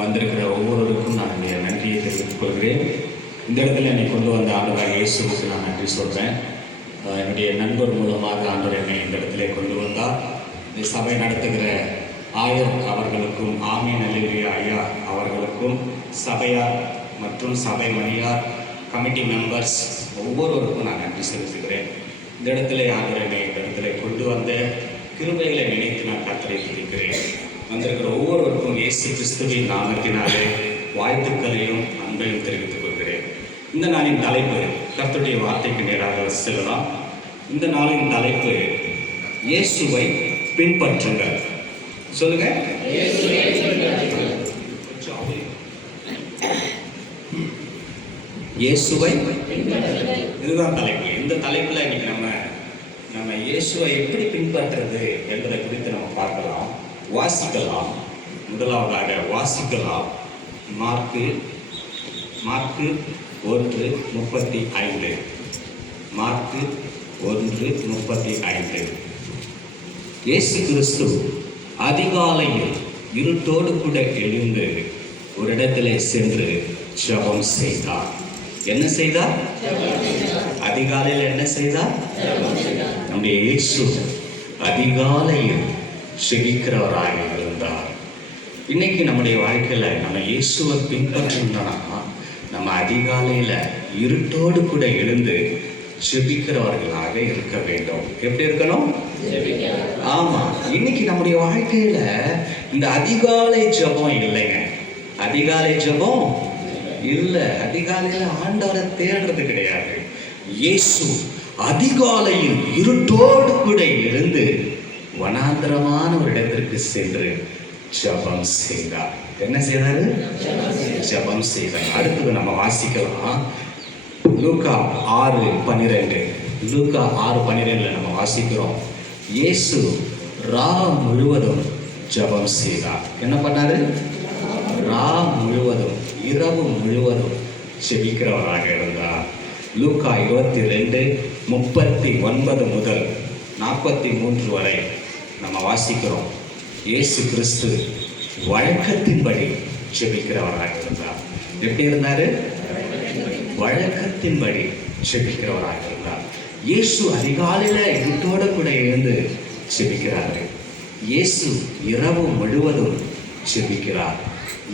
வந்திருக்கிற ஒவ்வொருவருக்கும் நான் என்னுடைய நன்றியை தெரிவித்துக் கொள்கிறேன். இந்த இடத்துல என்னை கொண்டு வந்த ஆண்டவர் இயேசுவுக்கு நான் நன்றி சொல்கிறேன். என்னுடைய நண்பர் மூலமாக ஆண்டவர் என்னை இந்த இடத்துல கொண்டு வந்தார். இந்த சபை நடத்துகிற ஆயர் அவர்களுக்கும், ஆமீன் அல்லேலூயா ஐயா அவர்களுக்கும், சபையார் மற்றும் சபை மணியார், கமிட்டி மெம்பர்ஸ் ஒவ்வொருவருக்கும் நான் நன்றி செலுத்துகிறேன். இந்த இடத்துல ஆண்டவர் என்னை இந்த இடத்துல கொண்டு வந்த கிருபைகளை நினைத்து நான் கர்த்தரை துதிக்கிறேன். வந்திருக்கிற ஒவ்வொருவருக்கும் இயேசு கிறிஸ்துவின் நாமத்தினாலே வாழ்த்துக்களையும் அன்பையும் தெரிவித்துக் கொள்கிறேன். இந்த நாளின் தலைப்பு, கர்த்தருடைய வார்த்தைக்கு நேராக செல்லலாம். இந்த நாளின் தலைப்பு, இயேசுவை பின்பற்றுங்கள். சொல்லுங்க, இயேசுவை. இதுதான் தலைப்பு. இந்த தலைப்புல இன்னைக்கு நம்ம இயேசுவை எப்படி பின்பற்றுறது என்பதை குறித்து நம்ம பார்க்கலாம், வாசிக்கலாம். முதலாவதாக வாசிக்கலாம். மார்க்கு 1:35. மார்க்கு 1:35. இயேசு கிறிஸ்து அதிகாலையில் இருட்டோடு கூட எழுந்து ஒரு இடத்திலே சென்று ஜெபம் செய்தார். என்ன செய்தார்? அதிகாலையில் என்ன செய்தார்? நம்முடைய இயேசு அதிகாலையில் ஜெபிக்கிறவராக இருந்தார். இன்னைக்கு நம்முடைய வாழ்க்கையில நம்ம இயேசுவை பின்பற்றணும்னா நம்ம அதிகாலையில இருட்டோடு கூட எழுந்து ஜெபிக்கிறவர்களாக இருக்க வேண்டும். எப்படி இருக்கணும்? ஆமா. இன்னைக்கு நம்முடைய வாழ்க்கையில இந்த அதிகாலை ஜெபம் இல்லைங்க. அதிகாலை ஜெபம் இல்லை. அதிகாலையில ஆண்டவரை தேடுறது கிடையாது. இயேசு அதிகாலையில் இருட்டோடு கூட எழுந்து வனாந்தரமான ஒரு இடத்திற்கு சென்று ஜெபம் செய்தார். என்ன செய்தாரு? ஜெபம் செய்தார். அடுத்தது நம்ம வாசிக்கலாம். லூக்கா 6:12. லூக்கா 6:12 நம்ம வாசிக்கிறோம். இயேசு முழுவதும் ஜெபம் செய்தார். என்ன பண்ணாரு? முழுவதும், இரவு முழுவதும் ஜெபிக்கிறவராக இருந்தார். லூக்கா 22:39 முதல் 43 வரை நம்ம வாசிக்கிறோம். இயேசு கிறிஸ்து வழக்கத்தின்படி ஜெபிக்கிறவராக இருந்தார். எப்படி இருந்தாரு? வழக்கத்தின்படி ஜெபிக்கிறவராக இருந்தார். இயேசு அதிகாலையில இருட்டோட கூட எழுந்து ஜெபிக்கிறாரு. இயேசு இரவு முழுவதும் ஜெபிக்கிறார்.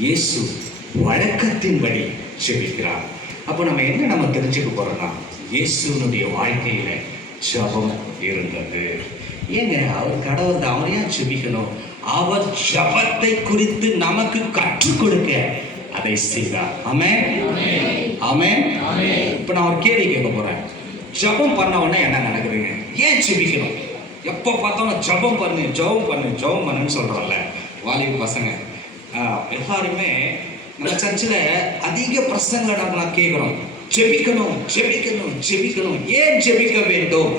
இயேசு வழக்கத்தின்படி ஜெபிக்கிறார். அப்போ நம்ம தெரிஞ்சுக்க போறோம்னா, இயேசுனுடைய வாழ்க்கையில ஜெபம் இருந்தது. ஏங்க அவர் கடவுள் தான், அவர் ஏன் ஜெபிக்கணும்? அவர் ஜெபத்தை குறித்து நமக்கு கற்றுக் கொடுக்க அதை செய்தார். ஆமென், ஆமென். இப்ப நான் ஒரு கேள்வி கேட்க போறேன். ஜெபம் பண்ண உடனே என்ன நடக்குதுங்க? ஏன் ஜெபிக்கணும்? எப்போ பார்த்தாலும் ஜெபம் பண்ணுன்னு சொல்றோம்ல வாலிப பசங்க எல்லாருமே. நம்ம சர்ச்சில் அதிக பிரசங்களை நான் கேட்கிறோம், ஜெபிக்கணும். ஏன் ஜெபிக்க வேண்டும்?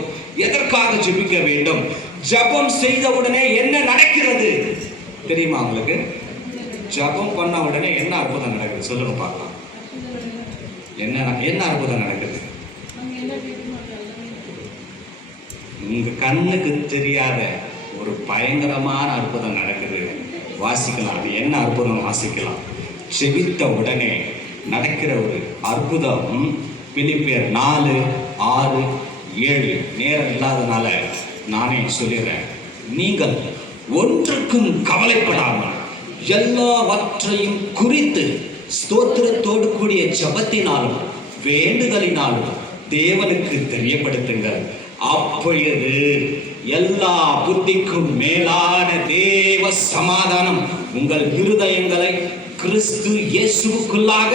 எதற்காக ஜெபிக்க வேண்டும்? ஜெபம் செய்த உடனே என்ன நடக்கிறது தெரியுமா உங்களுக்கு? ஜெபம் பண்ண உடனே என்ன அற்புதம் நடக்குது? சொல்லுங்க பார்க்கலாம். என்ன அற்புதம் நடக்குது? உங்க கண்ணுக்கு தெரியாத ஒரு பயங்கரமான அற்புதம் நடக்குது. வாசிக்கலாம். அது என்ன அற்புதம்? வாசிக்கலாம். ஜெபித்த உடனே நடக்கிற ஒரு அற்புதம். பிலிப்பியர் 4:6-7. நேரம் இல்லாதனால நானே சொல்லிடுறேன். நீங்கள் ஒன்றுக்கும் கவலைப்படாமல் எல்லாவற்றையும் குறித்து ஸ்தோத்திரத்தோடு கூடிய ஜெபத்தினாலும் வேண்டுதலினாலும் தேவனுக்கு தெரியப்படுத்துங்கள். அப்பொழுது எல்லா புத்திக்கும் மேலான தேவ சமாதானம் உங்கள் இருதயங்களை கிறிஸ்து இயேசுவுக்குள்ளாக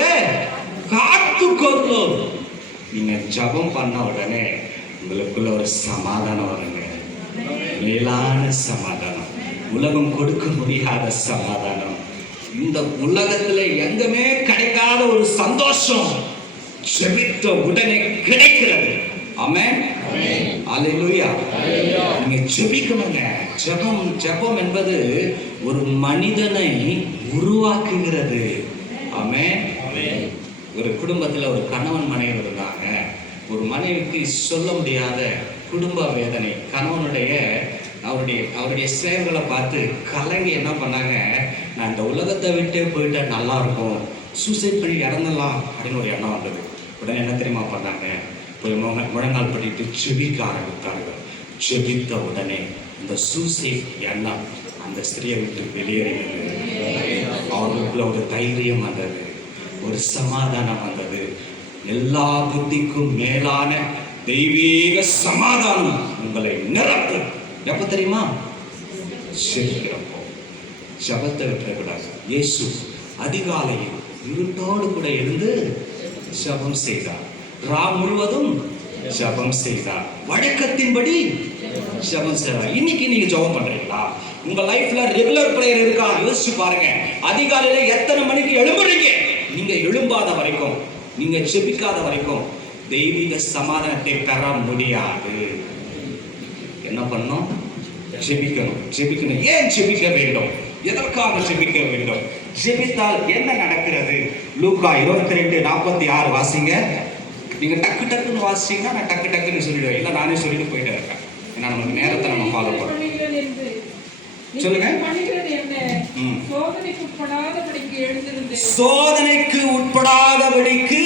காத்துக்கொள்ளும். நீங்க ஜெபம் பண்ண உடனே உங்களுக்குள்ள ஒரு சமாதானம் வருங்க. மேலான சமாதானம், உலகம் கொடுக்க முடியாத சமாதானம், இந்த உலகத்துல எங்குமே கிடைக்காத ஒரு சந்தோஷம் ஜெபித்த உடனே கிடைக்கிறது. ஆமென், அல்லேலூயா. நீங்க ஜெபிக்கணுங்க. ஜெபம் என்பது ஒரு மனிதனை உருவாக்குகிறது. ஆமென். ஒரு குடும்பத்துல ஒரு கணவன் மனைவி இருந்தாங்க. ஒரு மனைவிக்கு சொல்ல முடியாத குடும்ப வேதனை. கணவனுடைய அவருடைய செயல்களை பார்த்து கலங்கி என்ன பண்ணாங்க, நான் இந்த உலகத்தை விட்டே போயிட்டா நல்லா இருக்கும், சூசைட் பண்ணி இறந்துடலாம் அப்படின்னு ஒரு எண்ணம் வந்தது. உடனே என்ன தெரியுமா பண்ணாங்க, போய் முழங்கால் பண்ணிட்டு செபிக்க ஆரம்பித்தார்கள். செபித்த உடனே இந்த சூசைட் எண்ணம் அந்த ஸ்திரியை விட்டு வெளியேறினது. அவர்களுக்குள்ள ஒரு தைரியம் வந்தது, ஒரு சமாதானம் வந்தது. எல்லா புத்திக்கும் மேலான தெய்வீக சமாதானம் உங்களை நிரப்பும். எப்ப தெரியுமா? செபிக்கிறப்போ. ஜபத்தை விட்டுறக்கூடாது. இயேசு அதிகாலையில் இருட்டோடு கூட எழுந்து ஜபம் செய்தார். முழுவதும் ஜபம் செய்தார். வழக்கத்தின்படி ஜபம் செய்தார். இன்னைக்கு நீங்க ஜபம் பண்றீங்களா? உங்க லைஃப்ல ரெகுலர் பிரேயர் இருக்கா? யோசிச்சு பாருங்க. அதிகாலையில எத்தனை மணிக்கு எழும்புறீங்க? நீங்க எழும்பாத வரைக்கும், நீங்க ஜெபிக்காத வரைக்கும் தெய்வீக சமாதானத்தை பெற முடியாது. என்ன பண்ணணும்? ஜெபிக்கணும். ஜெபிக்கணும். ஏன் ஜெபிக்க வேண்டும்? எதற்காக ஜெபிக்க வேண்டும்? ஜெபித்தால் என்ன நடக்கிறது? லூக்கா 22:46 வாசிங்க. நீங்க டக்கு டக்குன்னு வாசிங்க, நான் டக்கு டக்குன்னு சொல்லிடுவேன். இல்லை நானே சொல்லிட்டு போயிட்டே இருக்கேன். ஏன்னா நமக்கு நேரத்தை நம்ம ஃபாலோ பண்ணணும். சொல்லுங்க. சோதனைக்கு உட்படாதபடிக்கு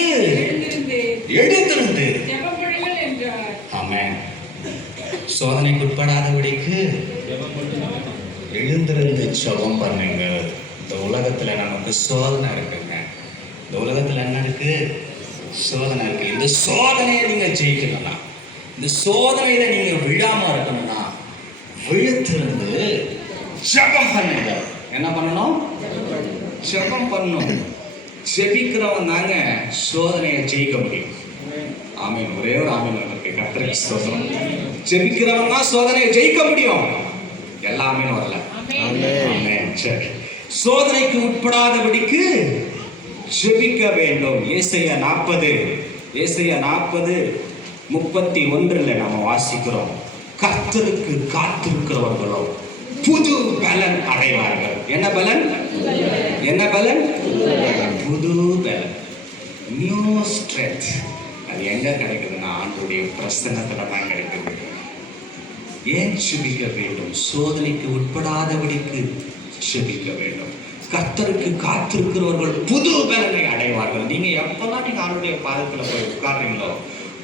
எழுந்திருந்து. ஆமென். சோதனைக்கு உட்படாதபடிக்கு எழுந்திருந்து ஜெபம் பண்ணுங்க. இந்த உலகத்துல நமக்கு சோதனை இருக்குங்க. இந்த உலகத்துல என்ன இருக்கு? சோதனை இருக்கு. இந்த சோதனையை நீங்க ஜெயிக்கணும்னா, இந்த சோதனையில நீங்க விழாம இருக்கணும்னா, விழுத்திருந்து ஜெபம் பண்ணுங்க. என்ன பண்ணணும்? ஜெபம் பண்ணணும். ஜெபிக்கிறவன் தாங்க சோதனையை ஜெயிக்க முடியும். ஆமீன். ஒரே ஒரு ஆமீன் இருக்கு. கர்த்தருக்கு ஸ்தோத்திரம். ஜெபிக்கிறவன் தான் சோதனையை ஜெயிக்க முடியும். எல்லாமே வரல. ஆமென். சரி. சோதனைக்கு உட்படாதபடிக்கு ஜெபிக்க வேண்டும். ஏசாயா 40:31 நம்ம வாசிக்கிறோம். கர்த்தருக்கு காத்திருக்கிறவர்களோ புது பலன் அடைவார்கள். என்ன பலன்? என்ன பலன்? புது பலன், நியூ ஸ்ட்ரென்த். அது எங்க கிடைக்குதுன்னா ஆண்டவருடைய பிரசன்னத்துல தான் கிடைக்குது. ஏன் ஜெபிக்க வேண்டும்? சோதனைக்கு உட்படாதபடிக்கு ஜெபிக்க வேண்டும். கர்த்தருக்கு காத்திருக்கிறவர்கள் புது பலனை அடைவார்கள். நீங்க எப்பெல்லாம் நீங்க ஆண்டவருடைய பாதத்துல போய் உட்கார்றீங்களோ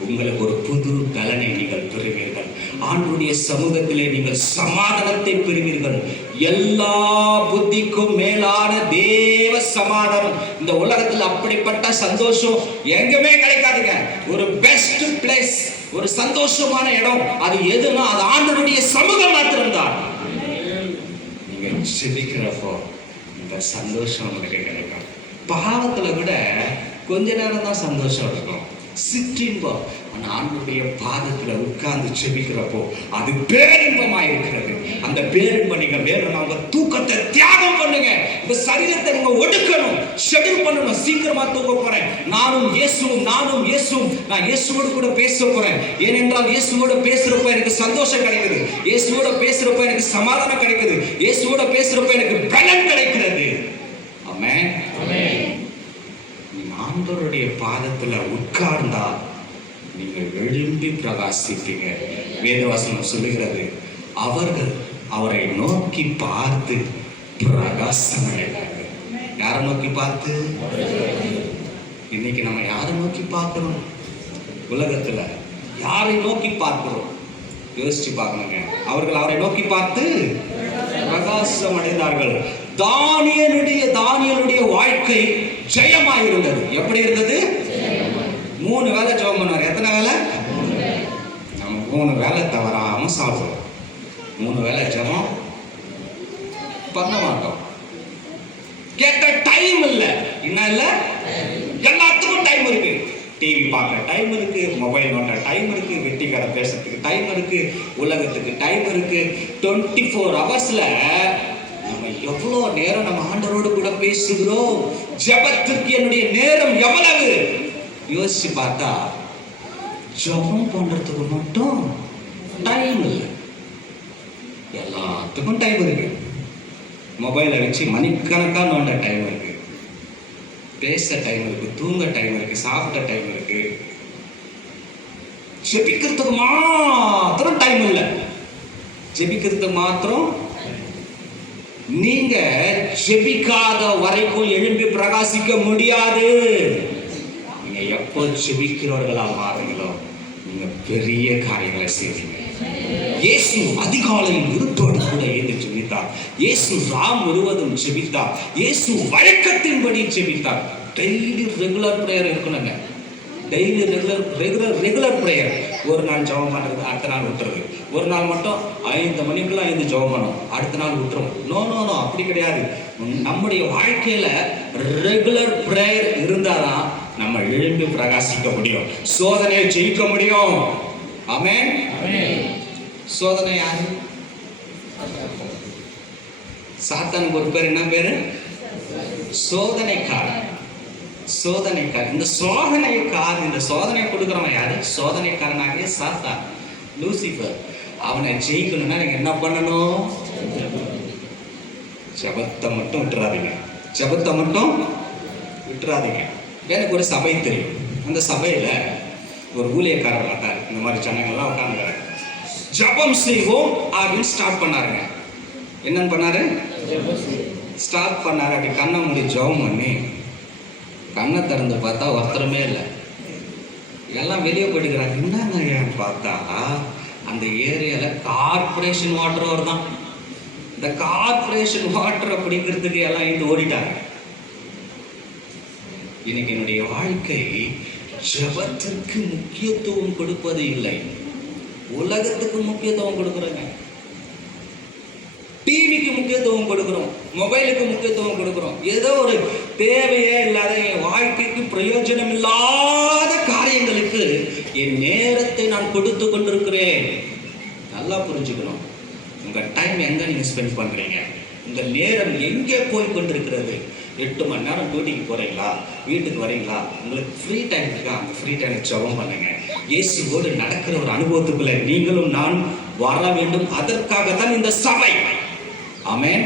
உங்களுக்கு ஒரு புது பலனை நீங்கள் பெறுவீர்கள். ஆண்டவருடைய சமூகத்திலே நீங்கள் சமாதானத்தை பெறுவீர்கள். எல்லா புத்திக்கும் மேலான தேவ சமாதானம். இந்த உலகத்தில் அப்படிப்பட்ட சந்தோஷம் எங்குமே கிடைக்காதுங்க. ஒரு பெஸ்ட் பிளேஸ், ஒரு சந்தோஷமான இடம் அது எதுனா அது ஆண்டவருடைய சமூகம் மாத்திரம்தான். நீங்க ஜெபிக்கிறப்போ இந்த சந்தோஷம் உங்களுக்கு கிடைக்கும். பாவத்துல கூட கொஞ்ச நேரம் தான் சந்தோஷம் இருக்கும், சிற்றின்பம். ஆண்டவருடைய பாதத்துல உட்கார்ந்து ஜெபிக்கிறப்போ அது பேரின்பமாக இருக்கிறது. அந்த பேரின்பம் நீங்க வேணும். உங்க தூக்கத்தை தியாகம் பண்ணுங்க. உங்க சரீரத்தை நீங்க ஒடுக்கணும், ஷெட்யூல் பண்ணணும். சீக்கிரமா தூக்க போறேன், நானும் இயேசுவும் நான் இயேசுவோடு கூட பேச போறேன். ஏனென்றால் இயேசுவோட பேசுறப்ப எனக்கு சந்தோஷம் கிடைக்குது, இயேசுவோட பேசுறப்ப எனக்கு சமாதானம் கிடைக்குது, இயேசுவோட பேசுறப்ப எனக்கு பலன் கிடைக்கிறது. ஆமென். ஆண்டவருடைய பாதத்துல உட்கார்ந்தா நீங்கள் எழும்பி பிரகாசிப்பீங்க. வேதவசனம் சொல்லுகிறது, அவர்கள் அவரை நோக்கி பார்த்து பிரகாசம் அடைந்தார்கள். யாரை நோக்கி பார்த்து? இன்னைக்கு நம்ம யாரை நோக்கி பார்க்கிறோம்? உலகத்துல யாரை நோக்கி பார்க்கிறோம்? யோசிச்சு பார்க்கணுங்க. அவர்கள் அவரை நோக்கி பார்த்து பிரகாசம் அடைந்தார்கள். தானியேலுடைய வாழ்க்கை ஜெயமாயிருந்தது. எப்படி இருந்தது? 3 வேளை ஜெபம் பண்ணார். எத்தனை வேளை? நம்ம 3 வேளை தவறாம சாப்பிடுறோம். 3 வேளை ஜெபம் பண்ண மாட்டோம். கேட்ட டைம் இல்ல. என்ன இல்ல? எல்லாத்துக்கும் டைம் இருக்கு. டிவி பார்க்க டைம் இருக்கு, மொபைல் நோட்ட டைம் இருக்கு, வெட்டிக்கார பேசுறதுக்கு டைம் இருக்கு, உலகத்துக்கு டைம் இருக்கு. 24 ஹவர்ஸ்ல நம்ம எவ்வளோ நேரம் நம்ம ஆண்டவரோடு கூட பேசுகிறோம்? ஜெபத்திற்கு என்னுடைய நேரம் எவ்வளவு? யோசிச்சு பார்த்தா ஜெபம் பண்றதுக்கு மட்டும் டைம் இல்லை. எல்லாத்துக்கும் டைம் இருக்கு. மொபைலை வச்சு மணிக்கணக்காக நோண்ட டைம் இருக்கு, பேச டைம் இருக்கு, தூங்க டைம் இருக்கு, சாப்பிட்ட டைம் இருக்கு. ஜெபிக்கிறதுக்கு மாத்திரம் டைம் இல்லை. ஜெபிக்கிறதுக்கு மாத்திரம் நீங்க ஜெபிக்காத வரைக்கும் எழும்பி பிரகாசிக்க முடியாது. நீங்க எப்போ ஜெபிக்கிறவர்களா மாறுங்களோ நீங்க பெரிய காரியங்களை செய்வீங்க. இயேசு அதிகாலையில் இருட்டோடு கூட எழுந்து ஜெபித்தார். இயேசு ராம் முழுவதும் ஜெபித்தார். இயேசு வழக்கத்தின்படி ஜெபித்தார். டெய்லி ரெகுலர் பிரேயர் இருக்கணுங்க. Daily regular prayer. ஒரு நாள் ஜெபம் பண்ணுறது, அடுத்த நாள் விட்டுறது. ஒரு நாள் மட்டும் 5 மணிக்குள்ள எழுந்து ஜெபம் பண்ணணும், அடுத்த நாள் விட்டுரும். நோ, அப்படி கிடையாது. நம்முடைய வாழ்க்கையில ரெகுலர் பிரேயர் இருந்தாதான் நம்ம எழும்பி பிரகாசிக்க முடியும், சோதனையை ஜெயிக்க முடியும். ஆமென். சோதனை யாரு? சாத்தானுக்கு ஒரு பேர். என்ன பேரு? சோதனைக்காரன். இந்த சோதனைக்காரன், இந்த சோதனை கொடுக்கிறவன் யாரு? சோதனைக்காரனாகிய சாத்தான், லூசிபர். அவனை ஜெயிக்கணும்னா நீங்க என்ன பண்ணணும்? ஜெபத்தை மட்டும் விட்டுறாதீங்க. எனக்கு ஒரு சபை தெரியும். அந்த சபையில ஒரு ஊழியக்காரர் பார்த்தாரு. இந்த மாதிரி ஜனங்கள்லாம் உட்கார்ந்தாரு. ஜெபம் செய்வோம் அப்படின்னு ஸ்டார்ட் பண்ணாருங்க. என்னன்னு பண்ணாரு? ஸ்டார்ட் பண்ணாரு. அப்படி கண்ணை மூடி ஜெபம் பண்ணி கண்ணை திறந்து பார்த்தா ஒருத்தருமே இல்லை, எல்லாம் வெளியே போயிட்டுக்கிறாங்க. என்னங்க ஏன்னு பார்த்தா அந்த ஏரியால கார்பரேஷன் வாட்டர் வருதான். இந்த கார்பரேஷன் வாட்டரை பிடிக்கிறதுக்கு எல்லாம் இருந்து ஓடிட்டாங்க. இன்னைக்கு என்னுடைய வாழ்க்கை ஜெபத்திற்கு முக்கியத்துவம் கொடுப்பது இல்லை, உலகத்துக்கு முக்கியத்துவம் கொடுக்குறோங்க. டிவிக்கு முக்கியத்துவம் கொடுக்குறோம், மொபைலுக்கு முக்கியத்துவம் கொடுக்குறோம். ஏதோ ஒரு தேவையே இல்லாத, என் வாழ்க்கைக்கு பிரயோஜனம் இல்லாத காரியங்களுக்கு என் நேரத்தை நான் கொடுத்து கொண்டிருக்கிறேன். நல்லா புரிஞ்சுக்கணும். உங்க டைம் எங்க நீங்க ஸ்பெண்ட் பண்றீங்க? உங்க நேரம் எங்கே போய் கொண்டிருக்கிறது? 8 மணி நேரம் டியூட்டிக்கு போறீங்களா? வீட்டுக்கு வரீங்களா? உங்களுக்கு ஃப்ரீ டைம் இருக்கா? அந்த ஃப்ரீ டைம் ஜெபம் பண்ணுங்க. இயேசுவோடு நடக்கிற ஒரு அனுபவத்துக்குள்ள நீங்களும் நானும் வர வேண்டும். அதற்காகத்தான் இந்த சபை. ஆமென்.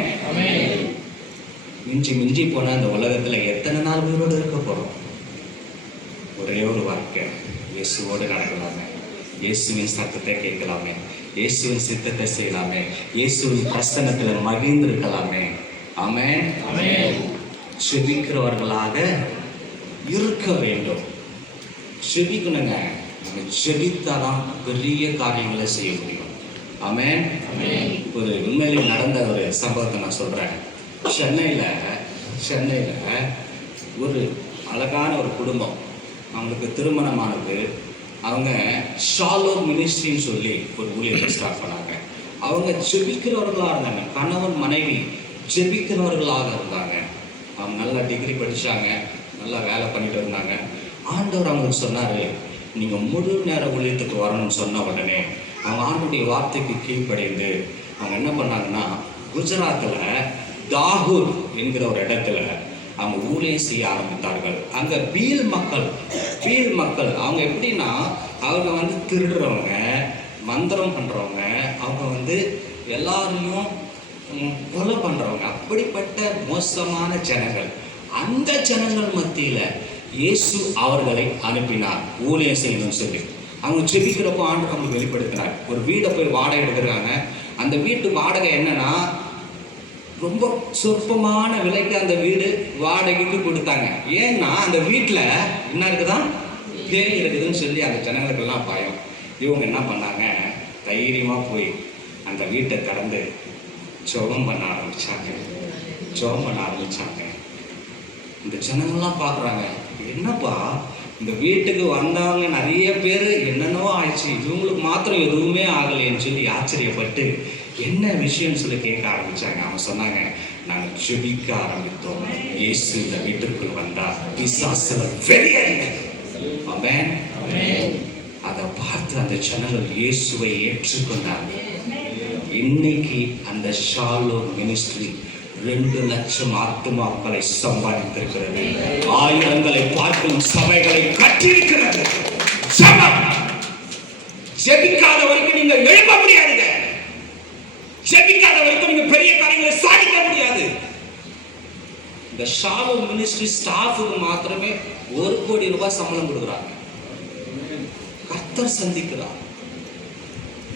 மிஞ்சி போன இந்த உலகத்துல எத்தனை நாள் உயிரோடு இருக்க போறோம்? ஒரே ஒரு வாழ்க்கை. இயேசுவோடு நடக்கலாமே, இயேசுவின் சத்தத்தை கேட்கலாமே, இயேசுவின் சித்தத்தை செய்யலாமே, இயேசுவின் பிரசன்னத்துல மகிழ்ந்திருக்கலாமே. ஆமென். செபிக்கிறவர்களாக இருக்க வேண்டும். செபிக்கணுங்க. செபித்தாதான் பெரிய காரியங்களை செய்ய முடியும். ஆமென். ஒரு உண்மையிலே நடந்த ஒரு சம்பவத்தை நான் சொல்றேன். சென்னையில ஒரு அழகான ஒரு குடும்பம், அவங்களுக்கு திருமணமானது. அவங்க ஷாலோம் மினிஸ்ட்ரின்னு சொல்லி ஒரு ஊழியத்தை ஸ்டார்ட் பண்ணாங்க. அவங்க ஜெபிக்கிறவர்களாக இருந்தாங்க. கணவன் மனைவி ஜெபிக்கிறவர்களாக இருந்தாங்க. அவங்க நல்லா டிகிரி படித்தாங்க, நல்லா வேலை பண்ணிட்டு இருந்தாங்க. ஆண்டவர் அவங்களுக்கு சொன்னார், நீங்கள் முழு நேர ஊழியத்துக்கு வரணும்னு சொன்ன உடனே அவங்க ஆண்டுடைய வார்த்தைக்கு கீழ்ப்படைந்து அவங்க என்ன பண்ணாங்கன்னா, குஜராத்தில் தாகூர் என்கிற ஒரு இடத்துல அவங்க ஊழியம் செய்ய ஆரம்பித்தார்கள். அங்கே பீல் மக்கள் அவங்க எப்படின்னா, அவங்க திருடுறவங்க, மந்திரம் பண்ணுறவங்க, அவங்க எல்லாரையும் கொலை பண்ணுறவங்க, அப்படிப்பட்ட மோசமான ஜனங்கள். அந்த ஜனங்கள் மத்தியில் இயேசு அவர்களை அனுப்பினார் ஊழியம் செய்யணும்னு சொல்லி. அவங்க ஜெபிக்கிறப்போ ஆண்டு அவங்களுக்கு வெளிப்படுத்தினார். ஒரு வீடை போய் வாடகை எடுக்கிறாங்க. அந்த வீட்டு வாடகை என்னன்னா, ரொம்ப சொற்பமான விலைக்கு அந்த வீடு வாடகைக்கு கொடுத்தாங்க. ஏன்னா அந்த வீட்டில் என்ன இருக்குதான், பேய் இருக்குதுன்னு சொல்லி அந்த ஜனங்களுக்கெல்லாம் பயம். இவங்க என்ன பண்ணாங்க, தைரியமாக போய் அந்த வீட்டை திறந்து ஜெபம் பண்ண ஆரம்பிச்சாங்க. இந்த ஜனங்கள்லாம் பார்க்குறாங்க, என்னப்பா இந்த வீட்டுக்கு வந்தவங்க நிறைய பேர் என்னென்னவோ ஆயிடுச்சு, இவங்களுக்கு மாத்திரம் எதுவுமே ஆகலைன்னு சொல்லி ஆச்சரியப்பட்டு என்ன விஷயம்னு சொல்லி கேட்க ஆரம்பிச்சாங்க. அவங்க சொன்னாங்க, நாங்கள் ஜெபிக்க ஆரம்பித்தோம், இயேசு இந்த வீட்டுக்குள் வந்தா பிசாசுல வெளியேறினது. ஆமென். அதை பார்த்து அந்த ஜனங்கள் இயேசுவை ஏற்றுக்கொண்டாங்க. இன்னைக்கு அந்த ஷாலோம் மினிஸ்ட்ரி 2 லட்சம் ஆத்துமாக்களை சம்பாதித்திருக்கிறது. 1000ங்களை பார்க்கும் சபைகளை கட்டியிருக்கிறது. ஜெபிக்காதவருக்கு நீங்க எழுப்ப முடியாதுங்க. ஜெபிக்காதவருக்கு நீங்க பெரிய காரியங்களை சாதிக்க முடியாது. இந்த ஷாலோம் மினிஸ்ட்ரி ஸ்டாஃபுக்கு மாத்திரமே 1 கோடி ரூபாய் சம்பளம் கொடுக்குறாங்க. கர்த்தர் சந்திக்கிறார்.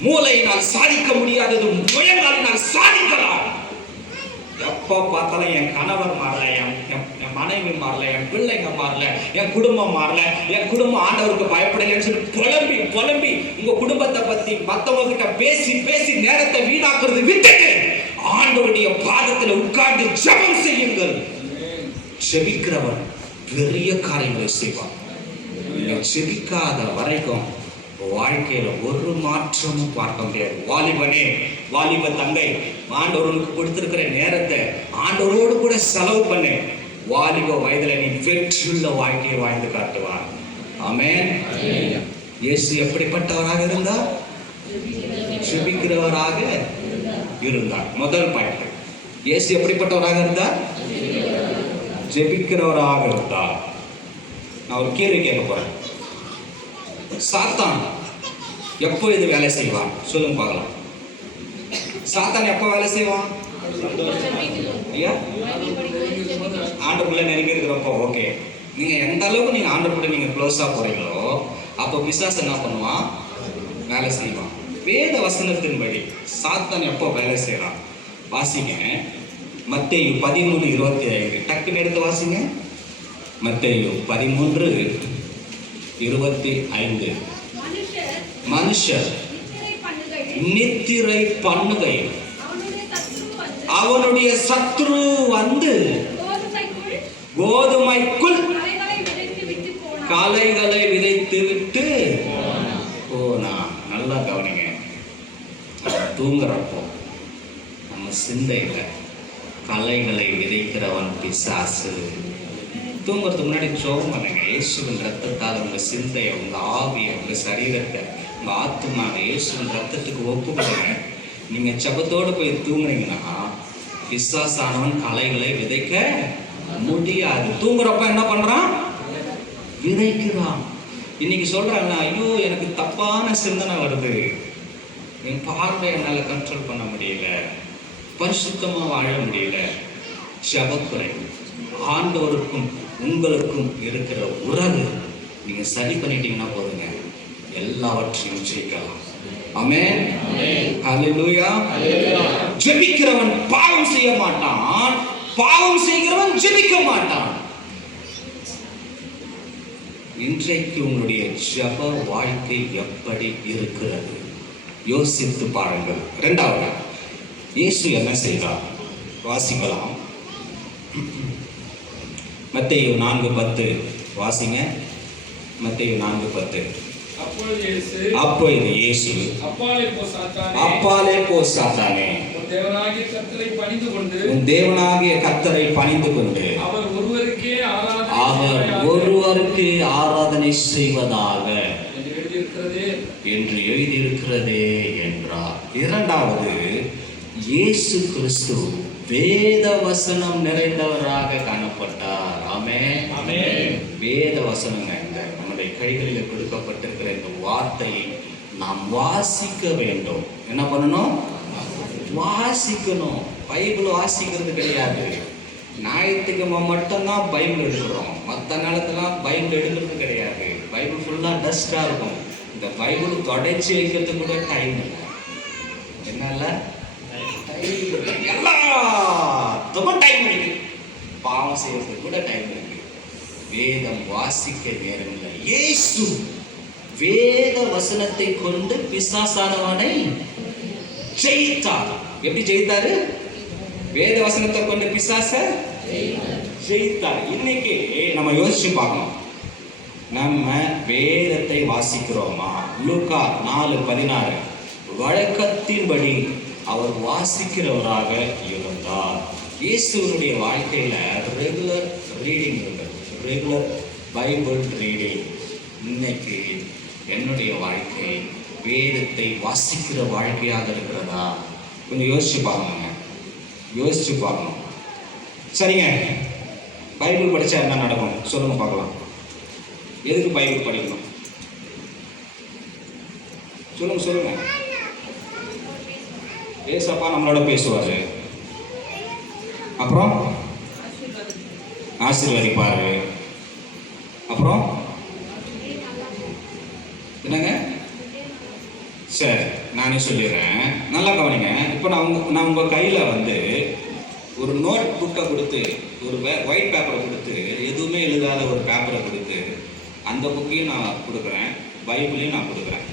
மூளையினால் சாதிக்க முடியாதது முயங்காலினால் சாதிக்கலாம். எப்போ பார்த்தாலும் என் கணவர் மாறல, என் மனைவி மாறல, என் பிள்ளைங்க மாறல, என் குடும்பம் மாறல, என் குடும்பம் ஆண்டவருக்கு பயப்படலைன்னு சொல்லி புலம்பி புலம்பி உங்க குடும்பத்தை பத்தி மற்றவங்க கிட்ட பேசி பேசி நேரத்தை வீணாக்குறது விட்டுட்டு ஆண்டவருடைய பாதத்தில் உட்கார்ந்து ஜெபம் செய்யுங்கள். ஜெபிக்கிறவன் பெரிய காரியங்களை செய்வான். ஜெபிக்காத வரைக்கும் வாழ்க்கையில ஒரு மாற்றமும் பார்க்க முடியாது. வாலிபனே, வாலிப தங்கை, ஆண்டவருக்கு கொடுத்திருக்கிற நேரத்தை ஆண்டவரோடு கூட செலவு பண்ணு. வாலிப வயதுல நீ வெற்றியுள்ள வாழ்க்கையை வாழ்ந்து காட்டுவார். ஆமென். இயேசு எப்படிப்பட்டவராக இருந்தார்? ஜெபிக்கிறவராக இருந்தார். முதல் பாயிண்ட், இயேசு எப்படிப்பட்டவராக இருந்தார்? ஜெபிக்கிறவராக இருந்தார். நான் ஒரு கேள்வி கேட்க போறேன். சாத்தான் எப்போ இது வேலை செய்வான் சொல்லுங்க பார்க்கலாம். சாத்தான் எப்போ வேலை செய்வான்? ஐயா, ஆண்டவருக்குள்ள நெருங்கி இருக்கிறப்போ. ஓகே, நீங்க எந்த அளவுக்கு நீங்க ஆண்டவருக்குள்ள நீங்க க்ளோஸா போறீங்களோ அப்போ பிசாசு என்ன பண்ணுவான்? வேலை செய்வான். வேத வசனத்தின்படி சாத்தான் எப்போ வேலை செய்யறான் வாசிங்க. மத்தேயு 13:25 டக்குன்னு எடுத்து வாசிங்க. மத்தேயு 13:25. மனுஷர் நித்திரை பண்ணுகையில் அவனுடைய சத்ரு வந்து கோதுமைக்குள் களைகளை விதைத்து விட்டு போனா. நல்லா கவனிங்க. தூங்குறப்போ நம்ம சிந்தையில களைகளை விதைக்கிறவன் பிசாசு. தூங்குறதுக்கு முன்னாடி ஜெபம் பண்ணுங்க. இயேசுவின் ரத்தத்தால் உங்க சிந்தையை, உங்க ஆவியை, உங்க சரீரத்தை, உங்க ஆத்மாவை இயேசுவின் ரத்தத்துக்கு ஒப்பு கொடுங்க. நீங்க ஜெபத்தோடு போய் தூங்குனீங்கன்னா பிசாசானவன் களைகளை விதைக்க முடியாது. தூங்குறப்ப என்ன பண்றான்? விதைக்கிறான். இன்னைக்கு சொல்றாங்க, ஐயோ எனக்கு தப்பான சிந்தனை வருது, என் பார்வை என்னால் கண்ட்ரோல் பண்ண முடியல, பரிசுத்தமா வாழ முடியல. ஜெபக்குறை. ஆண்டவருக்கும் உங்களுக்கும் இருக்கிற உறவு நீங்க சரி பண்ணிட்டீங்கன்னா போதுங்க, எல்லாவற்றையும் ஜெயிக்கலாம். ஆமென். ஹல்லேலூயா. ஜெபிக்கிறவன் பாவம் செய்ய மாட்டான், பாவம் செய்கிறவன் ஜெபிக்க மாட்டான். இன்றைக்கு உங்களுடைய ஜெப வாழ்க்கை எப்படி இருக்கிறது யோசித்து பாருங்கள். இரண்டாவது, இயேசு என்ன செய்தார் வாசிக்கலாம். மத்தேயு 4:10 வாசிங்க. மத்தேயு 4:10. அப்பொழுது இயேசு அப்பாலே போ சாத்தானே, உன் தேவனாகிய கர்த்தரை பணிந்து கொண்டு அவர் ஒருவருக்கு ஆராதனை செய்வதாக என்று எழுதியிருக்கிறதே என்றார். இரண்டாவது, இயேசு கிறிஸ்து வேத வசனம் நிறைந்தவராக காணப்பட்டார். ஆமென். வேத வசனங்க, இந்த நம்முடைய கைகளில் கொடுக்கப்பட்டிருக்கிற இந்த வார்த்தையை நாம் வாசிக்க வேண்டும். என்ன பண்ணணும்? வாசிக்கணும். பைபிள் வாசிக்கிறது கிடையாது. ஞாயிற்றுக்கிழமை மட்டும்தான் பைபிள் எடுக்கிறோம், மற்ற நேரத்துலாம் பைபிள் எடுக்கிறது கிடையாது. பைபிள் ஃபுல்லாக டஸ்டாக இருக்கும். இந்த பைபிள் தொடச்சி வைக்கிறதுக்கு கூட டைம் இல்லை. என்னல்ல, எல்லாத்துக்கும் டைம் இருக்கு. பாவம் செய்யறதுக்கு கூட டைம் இருக்கு. வேதம் வாசிக்க நேரம் இல்லை. இயேசு வேத வசனத்தை கொண்டு பிசாசானவனை ஜெயித்தார். எப்படி ஜெயித்தாரு? வேத வசனத்தை கொண்டு பிசாச ஜெயித்தார். இன்னைக்கு நம்ம யோசிச்சு பார்க்கணும், நம்ம வேதத்தை வாசிக்கிறோமா? லூக்கா 4:16 வழக்கத்தின்படி அவர் வாசிக்கிறவராக இருந்தார். இயேசுனுடைய வாழ்க்கையில ரெகுலர் ரீடிங் இருந்தது, ரெகுலர் பைபிள் ரீடிங். இன்னைக்கு என்னுடைய வாழ்க்கை வேதத்தை வாசிக்கிற வாழ்க்கையாக இருக்கிறதா? கொஞ்சம் யோசிச்சு பார்க்கணுங்க, யோசிச்சு பார்க்கணும். சரிங்க, பைபிள் படித்தா என்ன நடக்கும் சொல்லுங்க பார்க்கலாம். எதுக்கு பைபிள் படிக்கணும் சொல்லுங்க சொல்லுங்க. ஏசப்பா நம்மளோட பேசுவாரு, அப்புறம் ஆசீர்வதிப்பாரு, அப்புறம் என்னங்க? சரி, நானே சொல்லிடுறேன், நல்லா கவனிங்க. இப்போ நான் உங்கள் கையில் வந்து ஒரு நோட் புக்கை கொடுத்து, ஒரு ஒயிட் பேப்பரை கொடுத்து, எதுவுமே எழுதாத ஒரு பேப்பரை கொடுத்து, அந்த புக்கையும் நான் கொடுக்குறேன், பைபிளையும் நான் கொடுக்குறேன்.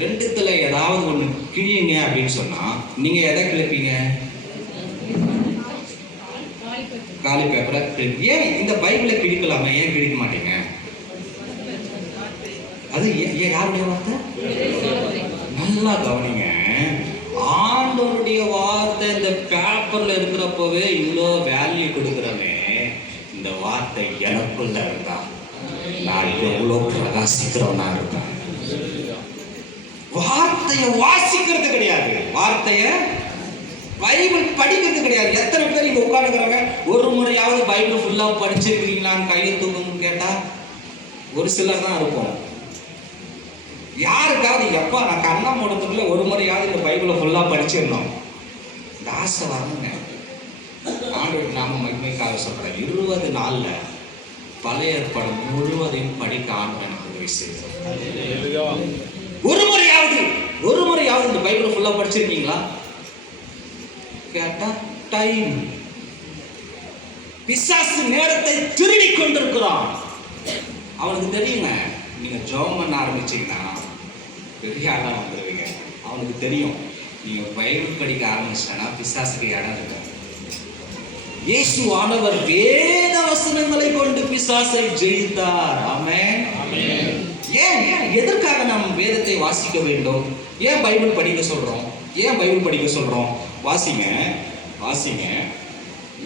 ரெண்டுத்துல ஏதாவது ஒன்று கிழியுங்க அப்படின்னு சொன்னால் நீங்கள் எதை கிழிப்பீங்க? காலி பேப்பரை. ஏன் இந்த பைபிளை கிழிக்கலாமா? ஏன் கிழிக்க மாட்டீங்க? அது ஏன் யாருடைய வார்த்தை? நல்லா கவனிங்க. ஆண்டவருடைய வார்த்தை இந்த பேப்பர்ல இருக்கிறப்பவே இவ்வளோ வேல்யூ கொடுக்குறமே, இந்த வார்த்தை எனக்குள்ள இருந்தா நான் எவ்வளோ பிரகாசிக்கிறவனா இருப்பேன். வார்த்தையை வாசிக்கிறது கிடையாது, வார்த்தையை பைபிள் படிக்கிறது கிடையாது. எத்தனை பேர் இங்க உட்காந்துக்கிறாங்க, ஒரு முறையாவது பைபிள் ஃபுல்லா படிச்சிருக்கீங்களான்னு கையை தூக்கணும்னு கேட்டா ஒரு சிலர் தான் இருப்போம். யாருக்காவது எப்பா நான் கண்ணா மூடத்துக்குள்ள ஒரு முறையாவது இந்த பைபிளை ஃபுல்லா படிச்சிடணும், இந்த ஆசை வரணுங்க. ஆண்டவர் நாம மகிமைக்காக சொல்றேன். 20 நாள்ல பழைய ஏற்பாடு முழுவதையும் படிக்க ஆண்டவர் எனக்கு உதவி செய்தார். ஒரு முறையாவது இந்த பைபிளை ஃபுல்லா படிச்சிருக்கீங்களா கேட்டா டைம். பிசாசு நேரத்தை திருடி கொண்டிருக்கிறான். அவனுக்கு தெரியுங்க, நீங்க ஜெபம் பண்ண ஆரம்பிச்சீங்கன்னா பெரிய ஆளா வந்துடுவீங்க. அவனுக்கு தெரியும், நீங்க பைபிள் படிக்க ஆரம்பிச்சிட்டா பிசாசுக்கு இடம் இருக்கு. இயேசுவானவர் வேத வசனங்களை கொண்டு பிசாசை ஜெயித்தார். ஆமென். ஏன் எதற்காக நாம் வேதத்தை வாசிக்க வேண்டும்? ஏன் பைபிள் படிக்க சொல்றோம்? வாசிங்க.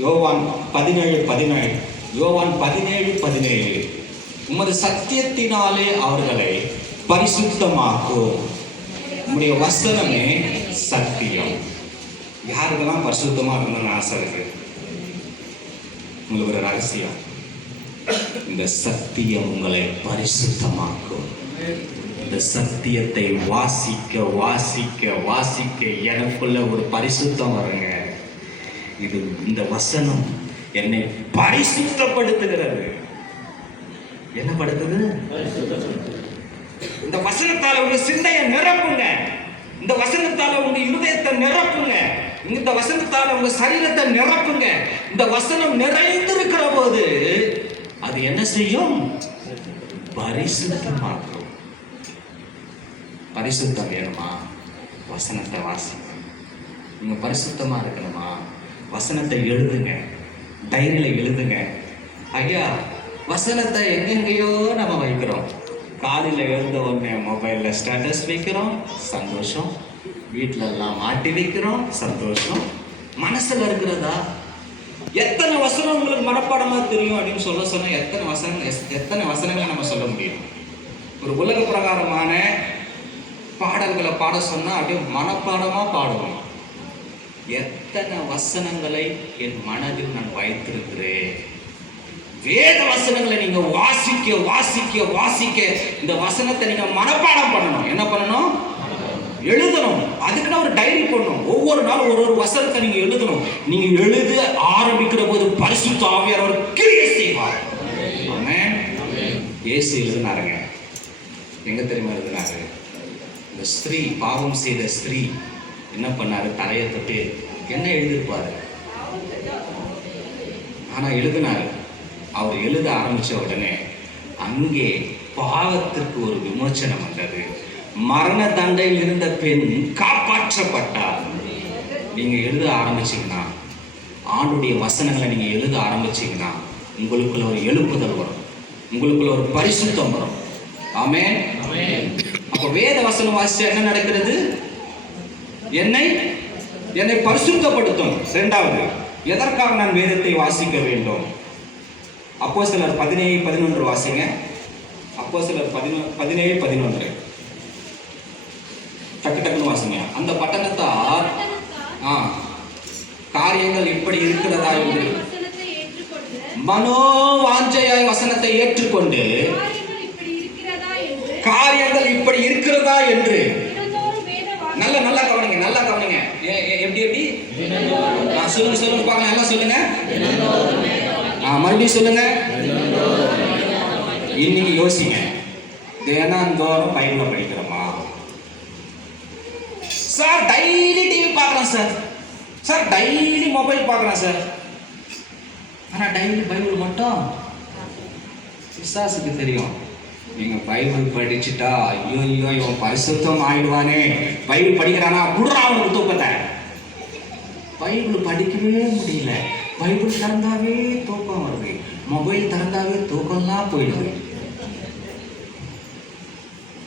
யோவான் 17:17 உமது சத்தியத்தினாலே அவர்களை பரிசுத்தமாக்கும், உம்முடைய வசனமே சத்தியம். யாருக்கெல்லாம் பரிசுத்தமா இருக்கணும்னு ஆசை இருக்கு? உங்களுக்கு ஒரு ரகசியம், இந்த சத்தியம் உங்களை பரிசுத்தமாக்கும். இந்த சத்தியத்தை வாசிக்க வாசிக்க வாசிக்க எனக்குள்ள ஒரு பரிசுத்தம் வருங்க. இந்த வசனம் என்னை பரிசுத்தப்படுத்துகிறது. என்ன படுத்துது? இந்த வசனத்தால உங்க சிந்தையை நிரப்புங்க. இந்த வசனத்தால உங்க இருதயத்தை நிரப்புங்க. இந்த வசனத்தால உங்க சரீரத்தை நிரப்புங்க. இந்த வசனம் நிறைந்திருக்கிற போது அது என்ன செய்யும்? பரிசுத்தமாக்கும். பரிசுத்தம் வேணுமா? வசனத்தை வாசிங்க. நீங்க பரிசுத்தமா இருக்கணுமா? வசனத்தை எழுதுங்க, டைரியில எழுதுங்க. ஐயா, வசனத்தை எங்கெங்கேயோ நம்ம வைக்கிறோம். காலையில் எழுந்த உடனே மொபைலில் ஸ்டேட்டஸ் வைக்கிறோம், சந்தோஷம். வீட்டில எல்லாம் மாட்டி வைக்கிறோம், சந்தோஷம். மனசுல இருக்கிறதா? எத்தனை வசனம் உங்களுக்கு மனப்பாடமா தெரியும் அப்படின்னு சொன்னா எத்தனை வசனங்களை நம்ம சொல்ல முடியும்? ஒரு உலக பிரகாரமான பாடல்களை பாட சொன்னா அப்படியே மனப்பாடமா பாடுவோம். எத்தனை வசனங்களை என் மனதில் நான் வைத்திருக்கிறேன். வேத வசனங்களை நீங்க வாசிக்க வாசிக்க வாசிக்க இந்த வசனத்தை நீங்க மனப்பாடம் பண்ணணும். என்ன பண்ணணும்? எழுதணும். அதுக்குன்னு ஒரு டைரி பண்ணணும். ஒவ்வொரு நாளும் ஒரு வசனத்தை நீங்க எழுதணும். நீங்க எழுத ஆரம்பிக்கிற போது பரிசுத்த ஆவியானவர் கிரியை செய்வார். ஆமென். இயேசு எழுதினாருங்க. எங்க தெரியுமா எழுதினாரு? இந்த ஸ்திரீ, பாவம் செய்த ஸ்திரீ என்ன பண்ணாரு? தலையை தொட்டு என்ன எழுதியிருப்பாரு? ஆனா எழுதினாரு. அவர் எழுத ஆரம்பிச்ச உடனே அங்கே பாவத்திற்கு ஒரு விமோச்சனம் வந்தது. மரண தண்டையில் இருந்த பெண் காப்பாற்றப்பட்டார். நீங்க எழுத ஆரம்பிச்சீங்கன்னா, ஆண்டுடைய வசனங்களை நீங்க எழுத ஆரம்பிச்சீங்கன்னா உங்களுக்குள்ள ஒரு எழுப்புதல் வரும், உங்களுக்குள்ள ஒரு பரிசுத்தம் வரும். ஆமென். அப்ப வேத வசனம் வாசிச்சா என்ன நடக்கிறது? என்னை பரிசுத்தப்படுத்தும். இரண்டாவது, எதற்காக நான் வேதத்தை வாசிக்க வேண்டும்? அப்போஸ்தலர் 17:11 வாசிங்க. அப்போஸ்தலர் 17:11 டக்குன்னு வாசிங்க. அந்த பட்டணத்தார் காரியங்கள் இப்படி இருக்கிறதா என்று மனோவாஞ்சையாய் வசனத்தை ஏற்றுக்கொண்டு காரியங்கள் இப்படி இருக்கிறதா என்று நல்லா கவனிங்க. எப்படி சொல்லுங்க பார்க்கலாம். எல்லாம் சொல்லுங்க. மறுபடியும் சொல்லுங்க. இன்னைக்கு யோசிங்க. தினந்தோறும் பைபிளை படிக்கிறோமா சார்? டெய்லி டிவி பார்க்கலாம் சார். சார் டெய்லி மொபைல் பார்க்குறேன் சார். ஆனால் டெய்லி பைபிள் மட்டும் பிசாசுக்கு தெரியும். நீங்கள் பைபிள் படிச்சுட்டா ஐயோ இவன் பரிசுத்தம் ஆயிடுவானே, பைபிள் படிக்கிறானா குடுறா அவனுக்கு தூக்கத்தை. பைபிள் படிக்கவே முடியல, பைபிள் திறந்தாவே தூக்கம் வருது, மொபைல் திறந்தாவே தூக்கம்லாம் போயிடுது.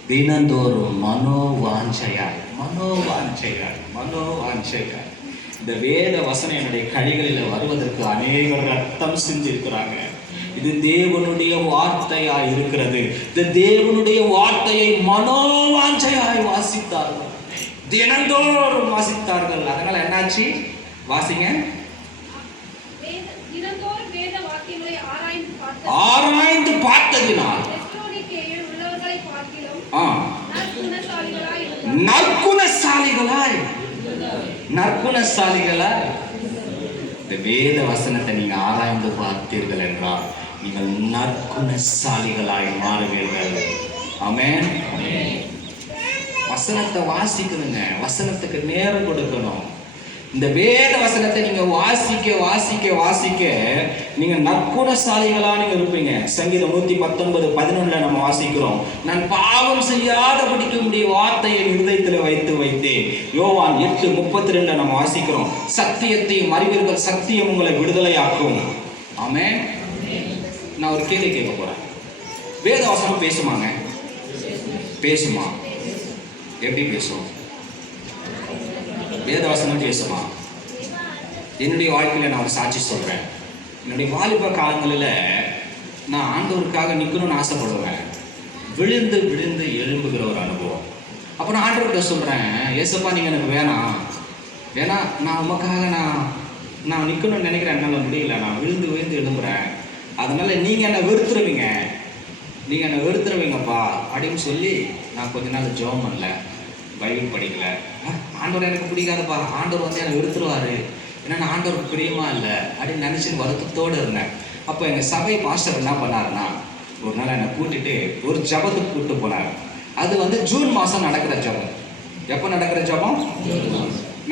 தினந்தோறும் மனோவாஞ்சையாய் இந்த வேத வசனம் என்னுடைய கைகளில் வருவதற்கு அநேகர் ரத்தம் செஞ்சிருக்கிறாங்க. இது தேவனுடைய வார்த்தையாய் இருக்கிறது. இந்த தேவனுடைய வார்த்தையை மனோவாஞ்சையாய் வாசித்தார்கள், தினந்தோறும் வாசித்தார்கள். அதனால என்னாச்சு? வாசிங்க. ஆராய்ந்து பார்த்ததினால் நற்குணசாலிகளாய் இந்த வேத வசனத்தை நீங்க ஆராய்ந்து பார்த்தீர்கள் என்றால் நீங்கள் நற்குணசாலிகளாய் மாறுவீர்கள். ஆமென். வசனத்தை வாசிக்கணுங்க, வசனத்துக்கு நேரம் கொடுக்கணும். இந்த வேத வசனத்தை நீங்க வாசிக்க வாசிக்க வாசிக்க நீங்க நற்குணசாலிகளா நீங்க இருப்பீங்க. சங்கீதம் 119:11 நம்ம வாசிக்கிறோம், நான் பாவம் செய்யாதபடிக்கு உம்முடைய வார்த்தையை இருதயத்தில் வைத்து வைத்தேன். யோவான் 8:32 நம்ம வாசிக்கிறோம், சத்தியத்தையும் அறிவீர்கள், சத்தியம் உங்களை விடுதலையாக்கும். ஆமென். நான் ஒரு கேள்வி கேட்க போறேன். வேத வசனம் பேசுமாங்க? பேசுமா? எப்படி பேசும்? வேதவசனம் பேசுமா? என்னுடைய வாழ்க்கையில் நான் ஒரு சாட்சி சொல்கிறேன். என்னுடைய வாலிப காலங்களில் நான் ஆண்டவருக்காக நிற்கணும்னு ஆசைப்படுவேன். விழுந்து விழுந்து எழும்புகிற ஒரு அனுபவம். அப்போ நான் ஆண்டவர்கிட்ட சொல்கிறேன், ஏசப்பா நீங்கள் எனக்கு வேணாம், ஏன்னா நான் உமக்காக நான் நிற்கணும்னு நினைக்கிறேன், என்னால் முடியல, நான் விழுந்து விழுந்து எழும்புறேன், அதனால் நீங்கள் என்னை வெறுத்துருவீங்கப்பா அப்படின்னு சொல்லி நான் கொஞ்ச நாள் ஜெபம் பண்ணல, பைபிள் படிக்கல. ஆண்டவர் எனக்கு பிடிக்காதப்பா, ஆண்டவர் வந்து என்னை வெறுத்துருவார், ஏன்னா ஆண்டவருக்கு பிரியமா இல்லை அப்படின்னு நினச்சின்னு வருத்தத்தோடு இருந்தேன். அப்போ எங்கள் சபை பாஸ்டர் என்ன பண்ணாருன்னா, ஒரு நாள் என்னை கூட்டிட்டு ஒரு ஜபத்துக்கு கூப்பிட்டு போனார். அது வந்து ஜூன் மாதம் நடக்கிற ஜபம். எப்போ நடக்கிற ஜபம்?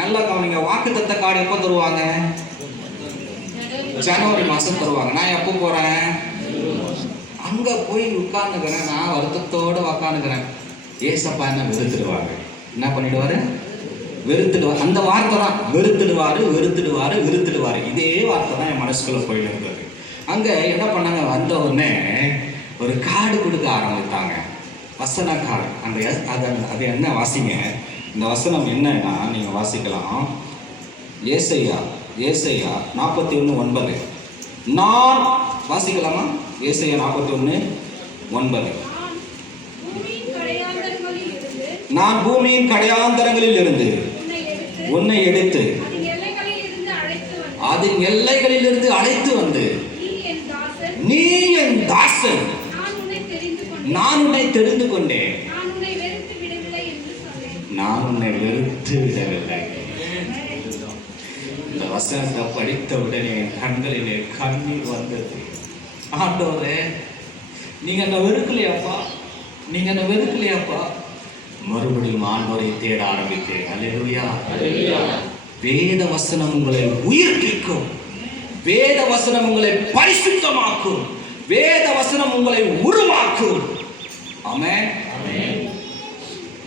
நல்லா கவனிங்க. வாக்குத்தத்த கார்டு எப்போ தருவாங்க? ஜனவரி மாதம் தருவாங்க. நான் எப்போ போகிறேன்? அங்கே போய் உட்காந்துக்கிறேன். நான் வருத்தத்தோடு உட்காந்துக்கிறேன். ஏசப்பா என்ன வெறுத்துடுவாங்க. என்ன பண்ணிடுவாரு? வெறுத்துடுவார். அந்த வார்த்தை தான், வெறுத்துடுவாரு. இதே வார்த்தை தான் என் மனசுக்குள்ள போயிட்டு இருந்தது. அங்கே என்ன பண்ணாங்க, வந்த உடனே ஒரு கார்டு கொடுக்க ஆரம்பித்தாங்க, வசன கார்டு. அது என்ன வாசிங்க, இந்த வசனம் என்னன்னா நீங்கள் வாசிக்கலாம். ஏசையா 41:9. நான் வாசிக்கலாமா? ஏசையா 41:9. நான் பூமியின் கடையாந்தரங்களில் இருந்து உன்னை எடுத்து அதன் எல்லைகளில் இருந்து அழைத்து வந்து நீ என் தாசன், நான் உன்னை தெரிந்து கொண்டேன், நான் உன்னை வெறுத்து விடவில்லை. இந்த வசனத்தை படித்த உடனே கண்களிலே கண்ணீர் வந்தது. ஆண்டவரே, நீங்க என்ன வெறுக்கலையாப்பா? மறுபடியும் ஆண்டவரை தேட ஆரம்பித்தேன். அல்லேலூயா. வேத வசனம் உங்களை உயிர்ப்பிக்கும், வேத வசனம் உங்களை பரிசுத்தமாக்கும், வேத வசனம் உங்களை உருவாக்கும். ஆமென்.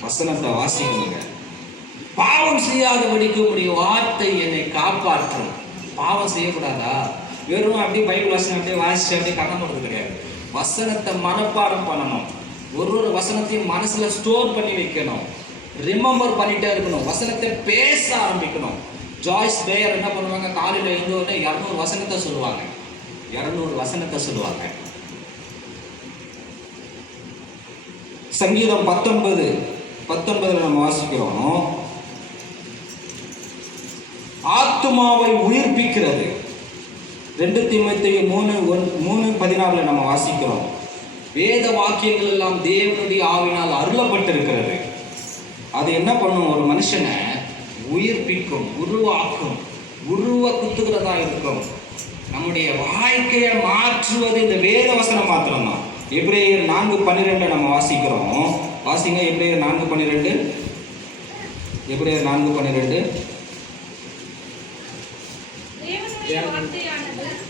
வசனத்தை வாசிக்கணுங்க. பாவம் செய்யாதபடிக்கு உடைய வார்த்தை என்னை காப்பாற்றும். பாவம் செய்யக்கூடாதா? வெறும் அப்படியே பைபிள் வசனம் அப்படியே வாசிச்சு அப்படியே கண்ண போடுறது கிடையாது. வசனத்தை மனப்பாடம் பண்ணணும். ஒரு வசனத்தையும் மனசுல ஸ்டோர் பண்ணி வைக்கணும், ரிமெம்பர் பண்ணிட்டே இருக்கணும், வசனத்தை பேச ஆரம்பிக்கணும். ஜாய்ஸ் பேயர் என்ன பண்ணுவாங்க, காலையில் எழுந்தோடனே 200 வசனத்தை சொல்லுவாங்க. சங்கீதம் 19:19 நம்ம வாசிக்கிறோம், ஆத்துமாவை உயிர்ப்பிக்கிறது. 2 தீமோத்தேயு 3:16 நம்ம வாசிக்கிறோம், வேத வாக்கியங்கள் எல்லாம் தேவனுடைய ஆவினால் அருளப்பட்டிருக்கிறது. அது என்ன பண்ணும்? ஒரு மனுஷனை உயிர்ப்பிக்கும், உருவாக்கும், குத்துகிறதா இருக்கும். நம்முடைய வாழ்க்கையை மாற்றுவது இந்த வேத வசனம் மாத்திரம்தான். எபிரேயர் 4:12 நம்ம வாசிக்கிறோம். வாசிங்க, எபிரேயர் 4:12.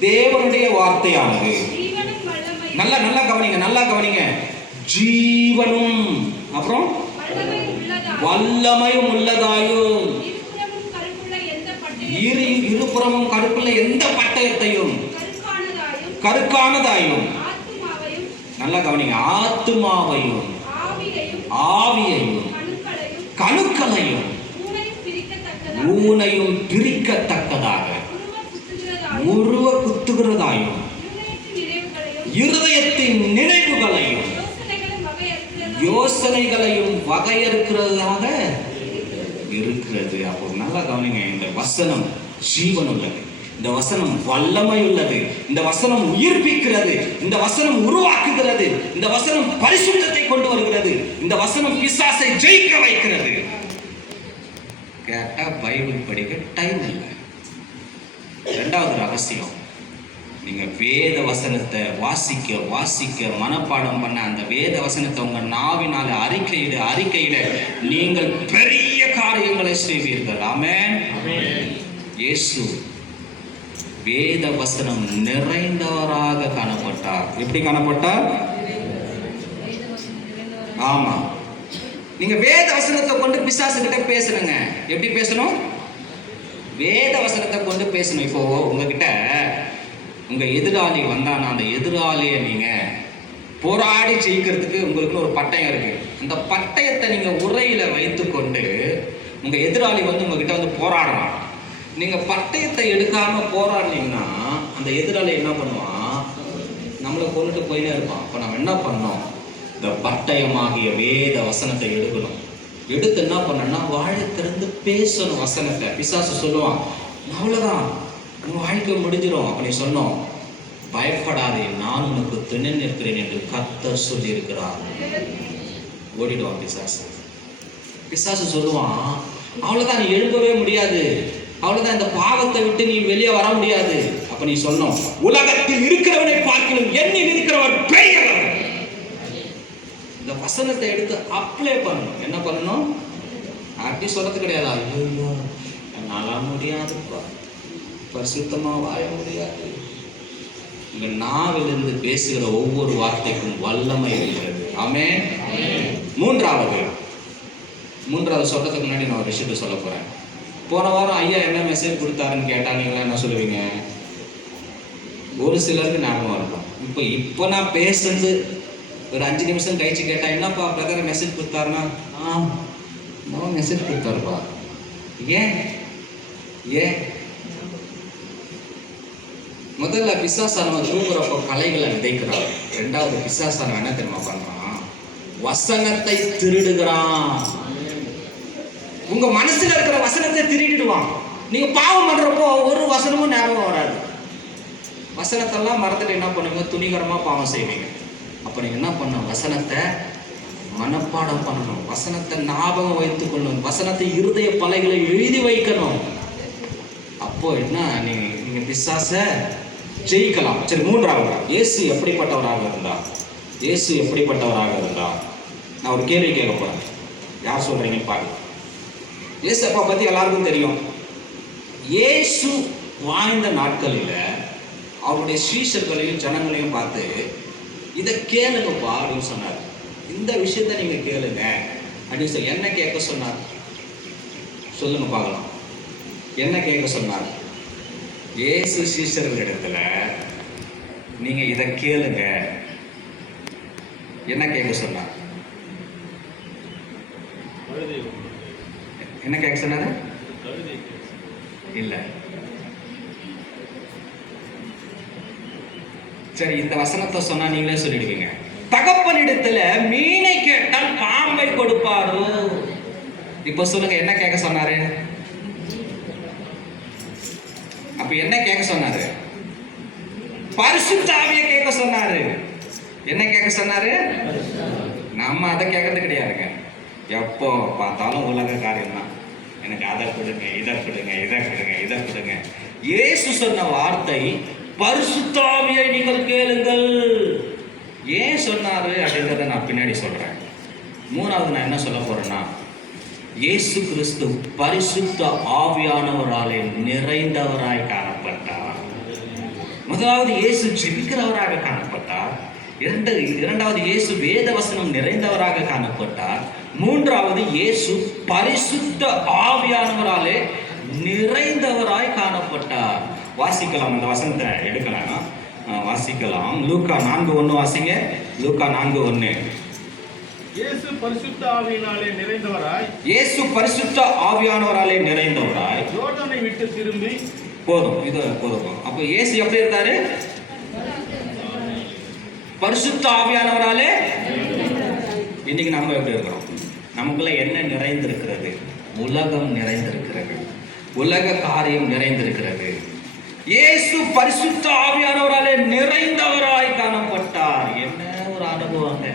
தேவனுடைய வார்த்தையானது நல்லா நல்லா கவனிங்க, நல்லா கவனிங்க. ஜீவனும் அப்புறம் வல்லமையும் உள்ளதாயும் இருபுறமும் கருப்புள்ள எந்த பட்டயத்தையும் கருக்கானதாயும் நல்லா கவனிங்க, ஆத்துமாவையும் ஆவியையும் கணுக்களையும் ஊனையும் பிரிக்கத்தக்கதாக உருவ குத்துகிறதாயும் இருதயத்தின் நினைவுகளையும் யோசனைகளையும் வகையறுக்கிறதாக இருக்கிறது. அப்போ நல்லா கவனிங்க, இந்த வசனம் ஜீவன் உள்ளது, இந்த வசனம் வல்லமை உள்ளது, இந்த வசனம் உயிர்ப்பிக்கிறது, இந்த வசனம் உருவாக்குகிறது, இந்த வசனம் பரிசுத்தத்தை கொண்டு வருகிறது, இந்த வசனம் பிசாசை ஜெயிக்க வைக்கிறது. கேட்டா பைபிள் படிக்க டைம் இல்லை. இரண்டாவது ரகசியம், நீங்க வேத வசனத்தை வாசிக்க வாசிக்க மனப்பாடம் பண்ண அந்த வேத வசனத்தை உங்க நாவினால அறிக்கையிட நீங்கள் பெரிய காரியங்களை செய்வீர்கள். ஆமென். இயேசு வேத வசனம் நிறைந்தவராக காணப்பட்டார். எப்படி காணப்பட்டார்? ஆமா, நீங்க வேத வசனத்தை கொண்டு பிசாசு கிட்ட பேசுறீங்க. எப்படி பேசணும்? வேத வசனத்தை கொண்டு பேசணும். இப்போ உங்ககிட்ட உங்க எதிராளி வந்தானா, அந்த எதிராளியை நீங்க போராடி ஜெயிக்கிறதுக்கு உங்களுக்கு ஒரு பட்டயம் இருக்கு. அந்த பட்டயத்தை நீங்க உரையில வைத்துக்கொண்டு உங்க எதிராளி வந்து உங்ககிட்ட வந்து போராடுறான். நீங்க பட்டயத்தை எடுக்காம போராடினீங்கன்னா அந்த எதிராளி என்ன பண்ணுவான்? நம்மளை கொண்டுட்டு போயினே இருப்பான். அப்ப நம்ம என்ன பண்ணோம்? இந்த பட்டயமாகிய வேத வசனத்தை எடுக்கணும். எடுத்து என்ன பண்ணா வாழை திறந்து பேசணும் வசனத்தை. பிசாசு சொல்லுவான், அவ்வளவுதான் உன் வாழ்க்கை முடிஞ்சிடும். அப்படி சொன்னோம், பயப்படாதே, நான் உனக்கு துணை நிற்கிறேன் என்று கர்த்தர் சொல்லி இருக்கிறார். ஓடிடுவான் பிசாசு. பிசாசு சொல்லுவான், அவ்வளவுதான், நீ எழும்பவே முடியாது, அவ்வளவுதான், இந்த பாவத்தை விட்டு நீ வெளியே வர முடியாது. அப்ப நீ சொன்னோம், உலகத்தில் இருக்கிறவனை பார்க்கணும், என்னில் இருக்கிறவர் பெரியவர். இந்த வசனத்தை எடுத்து அப்ளை பண்ணணும். என்ன பண்ணணும்? அப்படி சொல்றது கிடையாது, ஐயோ என்னால முடியாதுப்பா, பரிசுத்தமா வாழ முடியாது. உங்க நாவிலிருந்து பேசுகிற ஒவ்வொரு வார்த்தைக்கும் வல்லமை இருக்கிறது. ஆமென். மூன்றாவது சொல்றதுக்கு முன்னாடி நான் ஒரு விஷயத்தை சொல்ல போறேன். போன வாரம் ஐயா என்ன மெசேஜ் கொடுத்தாருன்னு கேட்டா நீங்களா என்ன சொல்லுவீங்க? ஒரு சிலருக்கு ஞாபகம் இருக்கும். இப்போ நான் பேசுறது ஒரு 5 நிமிஷம் கழிச்சு கேட்டா, என்னப்பா பிரதர் மெசேஜ் கொடுத்தாருன்னா, மெசேஜ் கொடுத்தாருப்பா. ஏன் முதல்ல பிசாசானவன் தூங்குறப்போ கலைகளை விதைக்கிறான். ரெண்டாவது பிசாசானவன் என்ன தெரியுமா பண்றான்? வசனத்தை திருடுகிறான். உங்க மனசுல இருக்கிற வசனத்தை திருடிடுவான். நீங்க பாவம் பண்றப்போ ஒரு வசனமும் ஞாபகம் வராது. வசனத்தெல்லாம் மறந்துட்டு என்ன பண்ணுவீங்க? துணிகரமா பாவம் செய்வீங்க. அப்ப நீங்க என்ன பண்ணணும்? வசனத்தை மனப்பாடம் பண்ணணும், வசனத்தை ஞாபகம் வைத்துக் கொள்ளணும், வசனத்தை இருதய பலகைகளை எழுதி வைக்கணும். அப்போ என்ன, நீங்க பிசாச ஜெயிக்கலாம். சரி, மூன்றாவது, இயேசு எப்படிப்பட்டவராக இருந்தார்? நான் ஒரு கேள்வி கேட்க போறேன், யார் சொல்றீங்கன்னு பாருங்க. இயேசு அப்பா பத்தி எல்லாருக்கும் தெரியும். இயேசு வாழ்ந்த நாட்களில் அவருடைய சீஷர்களையும் ஜனங்களையும் பார்த்து, இதை கேளுங்கப்பா அப்படின்னு சொன்னார். இந்த விஷயத்த நீங்க கேளுங்க அப்படின்னு சொல்லி என்ன கேட்க சொன்னார்? சொல்லுங்க பார்க்கலாம். என்ன கேட்க சொன்னார்? இயேசு சீஷர்களிடத்துல நீங்க இதை கேளுங்க, என்ன கேட்க சொன்னார்? என்ன கேட்க சொன்னாரு? இல்ல. சரி, இந்த வசனத்தை சொன்னா நீங்களே சொல்லிடுவீங்க. தகப்பனிடத்துல மீனை கேட்டால் பாம்பை கொடுப்பாரு. இப்ப சொல்லுங்க, என்ன கேட்க சொன்னாரு? அப்ப என்ன கேட்க சொன்னாரு? பரிசுத்த ஆவியை கேட்க சொன்னாரு. என்ன கேட்க சொன்னாரு? நம்ம அதை கேட்கறது கிடையாதுங்க. எப்போ பார்த்தாலும் உலக காரியம் தான். எனக்கு அதை கொடுங்க, இதை கொடுங்க, இதை கொடுங்க, இதை கொடுங்க. இயேசு சொன்ன வார்த்தை, பரிசுத்த ஆவியை நீங்கள் கேளுங்கள். ஏன் சொன்னாரு அப்படின்றத நான் பின்னாடி சொல்றேன். மூணாவது நான் என்ன சொல்ல போறேன்னா, இயேசு கிறிஸ்து பரிசுத்த ஆவியானவராலே நிறைந்தவராய் காணப்பட்டார். முதலாவது இயேசு ஜெபிக்கிறவராக காணப்பட்டார். இரண்டாவது இயேசு வேத வசனம் நிறைந்தவராக காணப்பட்டார். மூன்றாவது இயேசு பரிசுத்த ஆவியானவராலே நிறைந்தவராய் காணப்பட்டார். வாசிக்கலாம், அந்த வசனத்தை எடுக்கலாம், வாசிக்கலாம். லூக்கா 4:1 வாசிங்க. லூக்கா 4:1. இயேசு பரிசுத்த ஆவியினாலே நிறைந்தவராய், இயேசு பரிசுத்த ஆவியானவராலே நிறைந்தவராய் யோர்தானை விட்டு திரும்பி. போதும், இது போதும். அப்போ இயேசு எப்படி இருந்தாரு? பரிசுத்த ஆவியானவராலே. இன்னைக்கு நம்ம எப்படி இருக்கிறோம்? நமக்குள்ள என்ன நிறைந்திருக்கிறது? உலகம் நிறைந்திருக்கிறது, உலக காரியம் நிறைந்திருக்கிறது. இயேசு பரிசுத்த ஆவியானவராலே நிறைந்தவராய் காணப்பட்டார். என்ன ஒரு அனுபவங்க,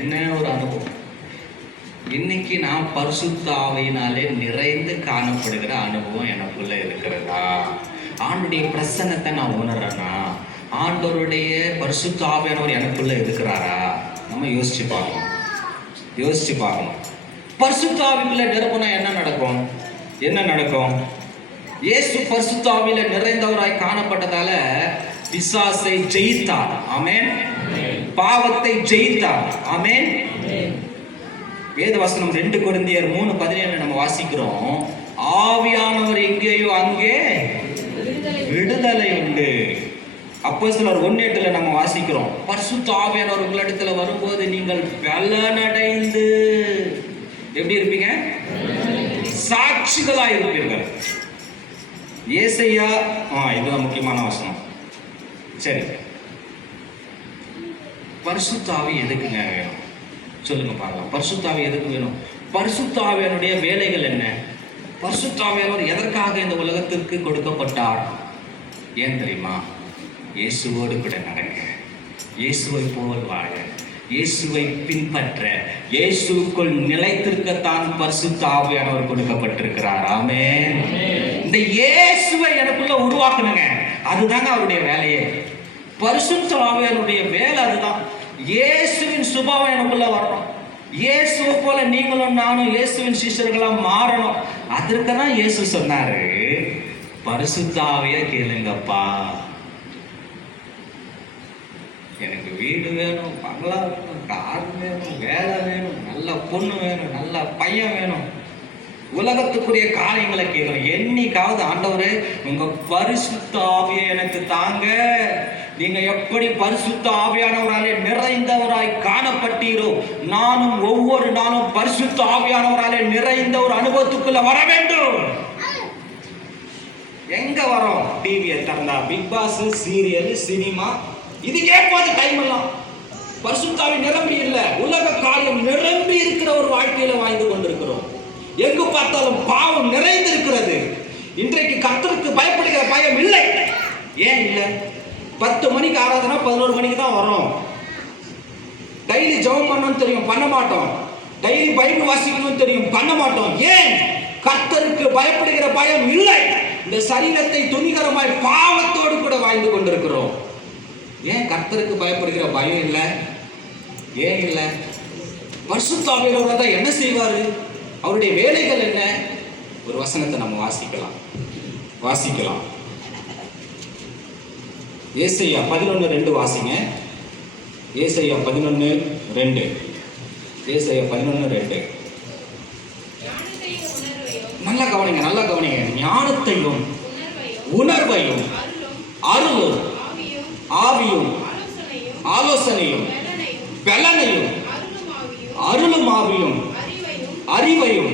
என்ன ஒரு அனுபவம். இன்னைக்கு நான் பரிசுத்த ஆவியினாலே நிறைந்து காணப்படுகிற அனுபவம் எனக்குள்ள இருக்கிறதா? ஆண்டுடைய பிரசன்னத்தை நான் உணர்றேன்னா? ஆண்டவருடைய பரிசுத்த ஆவியானவர் எனக்குள்ள இருக்கிறாரா? நம்ம யோசிச்சு பார்க்கணும், யோசிச்சு பார்க்கணும். பரிசுத்த ஆவிக்குள்ள நிரப்புனா என்ன நடக்கும்? என்ன நடக்கும்? இயேசு பரிசுத்த ஆவியில நிறைந்தவராய் காணப்பட்டதால பிசாசை ஜெயித்தார். ஆமென். பாவத்தை ஜெயித்தார். ஆமென். வேதவசனம் 2 கொரிந்தியர் 3:17 நம்ம வாசிக்கிறோம். ஆவியானவர் எங்கேயோ அங்கே விடுதலை உண்டு. அப்போஸ்தலர் 1:8 நம்ம வாசிக்கிறோம். பரிசுத்த ஆவியானவர் உங்களிடத்துல வரும்போது நீங்கள் பலனடைந்து எப்படி இருப்பீங்க? சாட்சிகளா இருப்பீர்கள். ஏசாயா, இதுதான் முக்கியமான வசனம். சரி, பரிசுத்த ஆவி எதுக்குங்க வேணும்? சொல்லுங்க பார்க்கலாம். பரிசுத்த ஆவி எதுக்கு வேணும்? பரிசுத்த ஆவியானுடைய வேலைகள் என்ன? பரிசுத்த ஆவியானவர் எதற்காக இந்த உலகத்திற்கு கொடுக்கப்பட்டார்? ஏன் தெரியுமா? இயேசுவோடு கூட நடக்க, இயேசுவை போல் வாழ, இயேசுவை பின்பற்ற, இயேசுக்குள் நிலைத்திருக்கத்தான் பரிசுத்த ஆவியானவர் கொடுக்கப்பட்டிருக்கிறார். ஆமென். இந்த இயேசுவை எனக்குள்ள உருவாக்கணுங்க, அதுதாங்க அவருடைய வேலையே. பரிசுத்த ஆவியானவருடைய வேலை அதுதான். இயேசுவின் சுபாவம் எனக்குள்ள வரணும். இயேசுவை போல நீங்களும் நானும் இயேசுவின் சிஷ்யர்களா மாறணும். அதற்கு தான் இயேசு சொன்னாரு, பரிசுத்த ஆவியை கேளுங்கப்பா. எனக்கு வீடு வேணும், பங்களா வேணும், கார் வேணும், வேலை வேணும், நல்ல பொண்ணு வேணும், நல்ல பையன் வேணும், உலகத்துக்குரிய காரியங்களை கேட்கணும். என்னைக்காவது ஆண்டவரே உங்க பரிசுத்த ஆவியை எனக்கு தாங்க, நீங்க எப்படி பரிசுத்த ஆவியானவராலே நிறைந்தவராய் காணப்பட்டீரோ நானும் ஒவ்வொரு நாளும் பரிசுத்த ஆவியானவராலே நிறைந்த ஒரு அனுபவத்துக்குள்ள வர வேண்டும். எங்க வரோம்? டிவியை திறந்தா பிக் பாஸ், சீரியல், சினிமா, இதுக்கே போது டைம் எல்லாம். பரிசுத்த ஆவி நிரம்பி இல்லை, உலக காரியம் நிரம்பி இருக்கிற ஒரு வாழ்க்கையில வாழ்ந்து கொண்டிருக்கிறோம். எங்கு பார்த்தாலும் பாவம் நிறைந்திருக்கிறது. இன்றைக்கு கர்த்தருக்கு பயப்படுகிற பயம் இல்லை. ஏன் இல்லை? 10 மணிக்கு ஆராதனா 11 மணிக்கு தான் வரும். டெய்லி ஜெபம் பண்ணணும்னு தெரியும், பண்ண மாட்டோம். டெய்லி பைபிள் வாசிக்கணும்னு தெரியும், பண்ண மாட்டோம். ஏன்? கர்த்தருக்கு பயப்படுகிற பயம் இல்லை. இந்த சரீரத்தை துணிகரமாய் பாவத்தோடு கூட வாழ்ந்து கொண்டிருக்கிறோம். ஏன் கர்த்தருக்கு பயப்படுகிற பயம் இல்லை? ஏன் இல்லை? பரிசுத்த ஆவியானவர் தான் என்ன செய்வாரு? அவருடைய வேலைகள் என்ன? ஒரு வசனத்தை நம்ம வாசிக்கலாம். ஏசாயா 11:2 வாசிங்க. ஏசாயா 11:2. ஏசாயா 11:2. நல்லா கவனிங்க. ஞானத்தையும் உணர்வையும் அருளும் ஆவியும் ஆலோசனையும் பலனையும் அருளும் ஆவியும் அறிவையும்.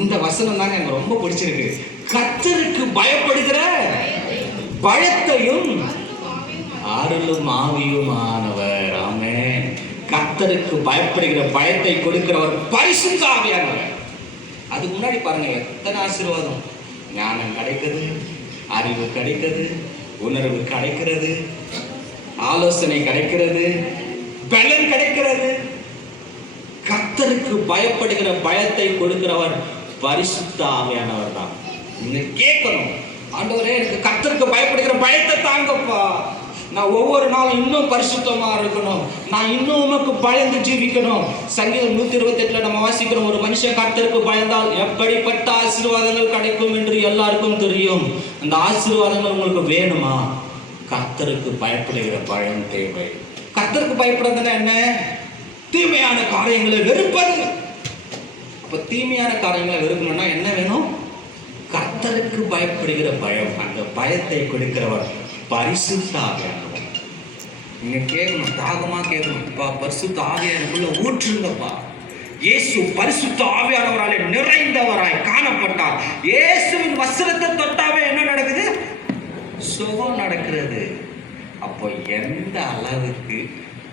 இந்த வசனம் தாங்க எனக்கு ரொம்ப பிடிச்சிருக்கு. கர்த்தருக்கு பயப்படுகிற பயத்தையும் அருளும் ஆவியுமானவர். ஆமென். கர்த்தருக்கு பயப்படுகிற பயத்தை கொடுக்கிறவர் பரிசுத்த ஆவியானவர். அதுக்கு முன்னாடி பாருங்க எத்தனை ஆசீர்வாதம். ஞானம் கிடைக்கிறது, அறிவு கிடைக்கிறது, உணர்வு கிடைக்கிறது, ஆலோசனை கிடைக்கிறது, பலன் கிடைக்கிறது. கர்த்தருக்கு பயப்படுகிற பயத்தை கொடுக்கிறவர் பரிசுத்த ஆவியானவர் தான். நீங்க கேட்கணும், ஆண்டவரே எனக்கு கர்த்தருக்கு பயப்படுகிற பயத்தை தாங்கப்பா, நான் ஒவ்வொரு நாளும் இன்னும் பரிசுத்தமா இருக்கணும், நான் இன்னும் உமக்கு பயந்து ஜீவிக்கணும். சங்கீதம் 128 நம்ம வாசிக்கிறோம், ஒரு மனுஷன் கர்த்தருக்கு பயந்தால் எப்படிப்பட்ட ஆசீர்வாதங்கள் கிடைக்கும் என்று எல்லாருக்கும் தெரியும். அந்த ஆசீர்வாதங்கள் உங்களுக்கு வேணுமா? கர்த்தருக்கு பயப்படுகிற பயம் தேவை. கர்த்தருக்கு பயப்படுறதுன்னா என்ன? தீமையான காரியங்களை வெறுப்பது. அப்ப தீமையான காரியங்களை வெறுக்கணும்னா என்ன வேணும்? கர்த்தருக்கு பயப்படுகிற பயம். அந்த பயத்தை கொடுக்கிறவர் பரிசுத்த ஆவியானவர். நீங்க கேட்கணும், தாகமா கேட்கணும், பரிசுத்த ஆவியானவருக்குள்ள ஊற்றுங்கப்பா. இயேசு பரிசுத்த ஆவியானவராலே நிறைந்தவராய் காணப்பட்டார். இயேசுவின் வஸ்திரத்தை தொட்டாவே என்ன நடக்குது? சுகம் நடக்கிறது. அப்போ எந்த அளவுக்கு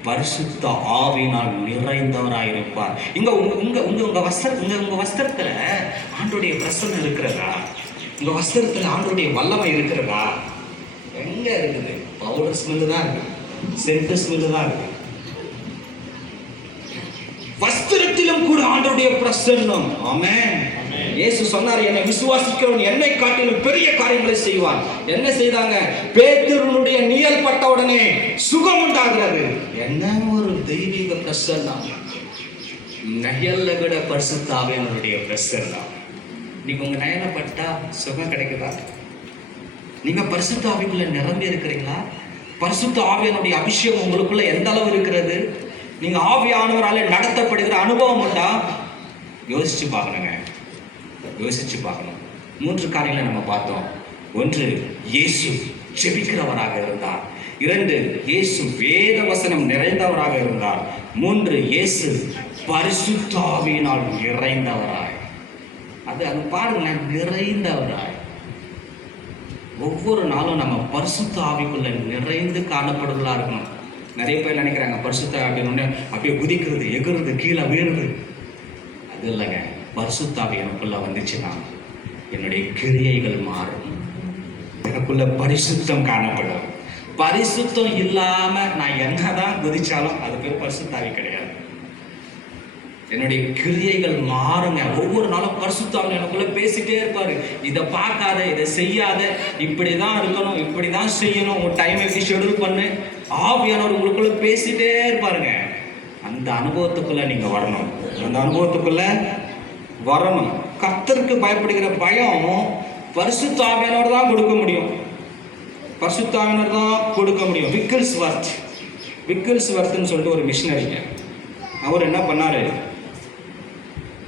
பரிசுத்த ஆவியினால் நிறைந்தவராய் இருப்பார். உங்க வஸ்திரத்துல ஆண்டோடைய பிரசன்னம் இருக்கிறதா? உங்க வஸ்திரத்துல ஆண்டோடைய வல்லமை இருக்கிறதா? எங்க இருக்குது? பவுடர் ஸ்மெல்லு தான் இருக்கு, சென்ட் ஸ்மெல்லு தான் இருக்கு. வஸ்திரத்திலும் கூட ஆண்டோடைய பிரசன்னம். ஆமென். இயேசு சொன்னார், என்னை விசுவாசிக்கிறவன் என்னை காட்டிலும் பெரிய காரியங்களை செய்வான். என்ன செய்தாங்க? பேதுருனுடைய நிழல் பட்ட உடனே சுகம் உண்டாகிறது. என்ன ஒரு தெய்வீக பிரசன்னம்! நயல்ல விட பரிசுத்த ஆவியானவருடைய பிரசன்னம். நீங்க உங்க நயல பட்டா சுகம் கிடைக்குதா? நீங்க பரிசுத்த ஆவிக்குள்ள நிரம்பி இருக்கிறீங்களா? பரிசுத்த ஆவியானுடைய அபிஷேகம் உங்களுக்குள்ள எந்த அளவு இருக்கிறது? நீங்க ஆவியானவராலே நடத்தப்படுகிற அனுபவம் உண்டா? யோசிச்சு பார்க்கணுங்க, யோசிச்சு பார்க்கணும். 3 காரியங்களை நம்ம பார்த்தோம். 1, இயேசு ஜெபிக்கிறவராக இருந்தார். 2, இயேசு வேத வசனம் நிறைந்தவராக இருந்தார். 3, இயேசு பரிசுத்த ஆவியினால் நிறைந்தவராய். அது பாருங்களேன், நிறைந்தவராய். ஒவ்வொரு நாளும் நம்ம பரிசுத்த ஆவிக்குள்ள நிறைந்து காணப்படுவதா இருக்கணும். நிறைய பேர் நினைக்கிறாங்க பரிசுத்த ஆவின்னு அப்படியே குதிக்கிறது, எகுறது, கீழே வீழுது. அது இல்லைங்க. பரிசுத்த ஆவி எனக்குள்ள வந்துச்சுன்னா என்னுடைய கிரியைகள் மாறும், எனக்குள்ள பரிசுத்தம் காணப்படும். பரிசுத்தம் இல்லாம நான் என்னதான் குதிச்சாலும் அது பேர் பரிசுத்த ஆவி கிடையாது. என்னுடைய கிரியைகள் மாறுங்க. ஒவ்வொரு நாளும் பரிசுத்த ஆவி எனக்குள்ள பேசிட்டே இருப்பாரு. இதை பார்க்காத, இதை செய்யாத, இப்படிதான் இருக்கணும், இப்படிதான் செய்யணும், உங்க டைம் எப்படி ஷெடியூல் பண்ணு. ஆவியானவர் உங்களுக்குள்ள பேசிட்டே இருப்பாருங்க. அந்த அனுபவத்துக்குள்ள நீங்க வரணும். அந்த அனுபவத்துக்குள்ள வரணும். கர்த்தருக்கு பயப்படுகிற பயம் பரிசுத்த ஆவியானவர் தான் கொடுக்க முடியும். பரிசுத்த ஆவியானவர் தான் கொடுக்க முடியும். விக்கில்ஸ்வர்த்னு சொல்லிட்டு ஒரு மிஷினரிங்க, அவர் என்ன பண்ணாரு?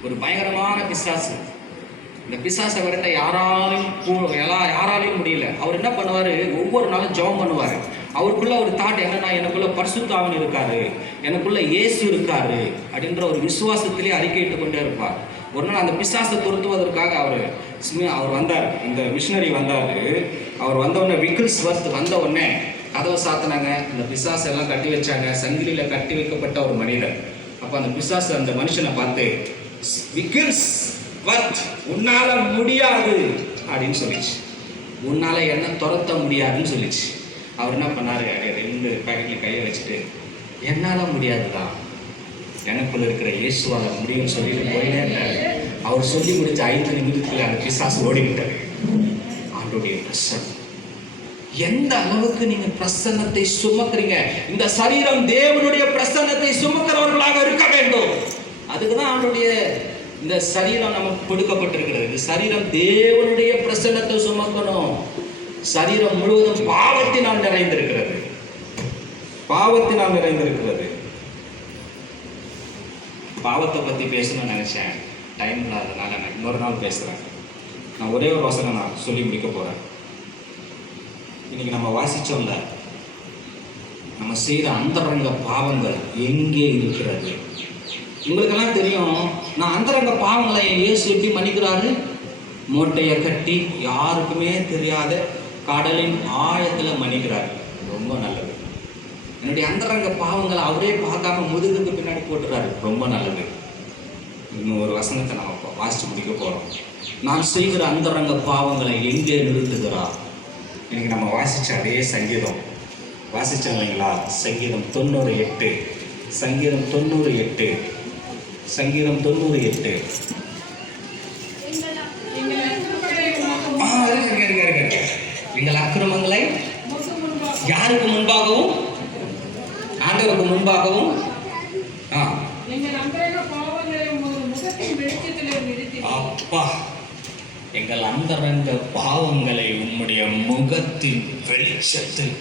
ஒரு பயங்கரமான பிசாசு. இந்த பிசாசை விரட்ட யாராலையும் முடியல. அவர் என்ன பண்ணுவாரு? ஒவ்வொரு நாளும் ஜெபம் பண்ணுவாரு. அவருக்குள்ள ஒரு தாட் என்னன்னா, எனக்குள்ள பரிசுத்த ஆவி இருக்காரு, எனக்குள்ள இயேசு இருக்காரு அப்படின்ற ஒரு விசுவாசத்திலே அறிக்கையிட்டு கொண்டே இருப்பார். ஒரு நாள் அந்த பிசாசை துரத்துவதற்காக அவர் வந்தார். இந்த மிஷினரி வந்தாரு. அவர் வந்த உடனே, விக்கில்ஸ்வர்த் வந்த உடனே கதவை சாத்தினாங்க. இந்த பிசாசை எல்லாம் கட்டி வச்சாங்க. சங்கிலியில கட்டி வைக்கப்பட்ட ஒரு மனிதர். அப்ப அந்த பிசாசு அந்த மனுஷனை பார்த்து, விக்கில்ஸ்வர்த், உன்னால முடியாது அப்படின்னு சொல்லிச்சு. உன்னால என்ன துரத்த முடியாதுன்னு சொல்லிச்சு. அவர் என்ன பண்ணாரு? 2 பேக்கெட்ல கையை வச்சுட்டு, என்னால முடியாதுதான், எனக்குள்ள இருக்கிற இயேசுவால முடியும்னு சொல்லிட்டு போயிட்டே இருந்தாரு. அவர் சொல்லி முடிச்ச 5 நிமிடத்துல அந்த பிசாசு ஓடிவிட்டாரு. ஆண்டோடைய பிரசன்னம். எந்த அளவுக்கு நீங்க பிரசன்னத்தை சுமக்கிறீங்க? இந்த சரீரம் தேவனுடைய பிரசன்னத்தை சுமக்கிறவர்களாக இருக்க வேண்டும். அதுக்குதான் ஆண்டோடைய இந்த சரீரம் நமக்கு கொடுக்கப்பட்டிருக்கிறது. இந்த சரீரம் தேவனுடைய பிரசன்னத்தை சுமக்கணும். சரீரம் முழுவதும் பாவத்தினால் நிறைந்திருக்கிறது. பாவத்தினால் நிறைந்திருக்கிறது. பாவத்தை பத்தி பேசணும்னு நினைச்சேன், டைம் இல்லாதனால நான் இன்னொரு நாள் பேசுறேன். நான் ஒரே ஒரு வசனம் நான் சொல்லி முடிக்க போறேன். இன்னைக்கு நம்ம வாசிச்சோம்ல, நம்ம செய்த அந்தரங்க பாவங்கள் எங்கே இருக்கிறது? உங்களுக்கெல்லாம் தெரியும், நான் அந்தரங்க பாவங்களை இயேசு எப்படி மன்னிக்கிறாரு? மூட்டையை கட்டி யாருக்குமே தெரியாத கடலின் ஆழத்துல மன்னிக்கிறாரு. ரொம்ப நல்லது. என்னுடைய அந்தரங்க பாவங்களை அவரே பார்க்காம முதுகுக்கு பின்னாடி போட்டுறாரு. ரொம்ப நல்லது. இன்னும் ஒரு வசனத்தை நம்ம வாசிச்சு முடிக்க போறோம். நான் செய்கிற அந்தரங்க பாவங்களை எங்கே நிறுத்துகிறார்? இன்னைக்கு நம்ம வாசிச்ச அதே சங்கீதம் வாசிச்சோம் இல்லைங்களா? சங்கீதம் 98. சங்கீதம் 98. சங்கீதம் 98. எங்கள் அக்கிரமங்களை யாருக்கு முன்பாகவும்? ஆண்டவருக்கு முன்பாகவும். அப்பா, எங்கள் அந்தரங்க பாவங்களை உம்முடைய முகத்தின் வெளிச்சத்தில்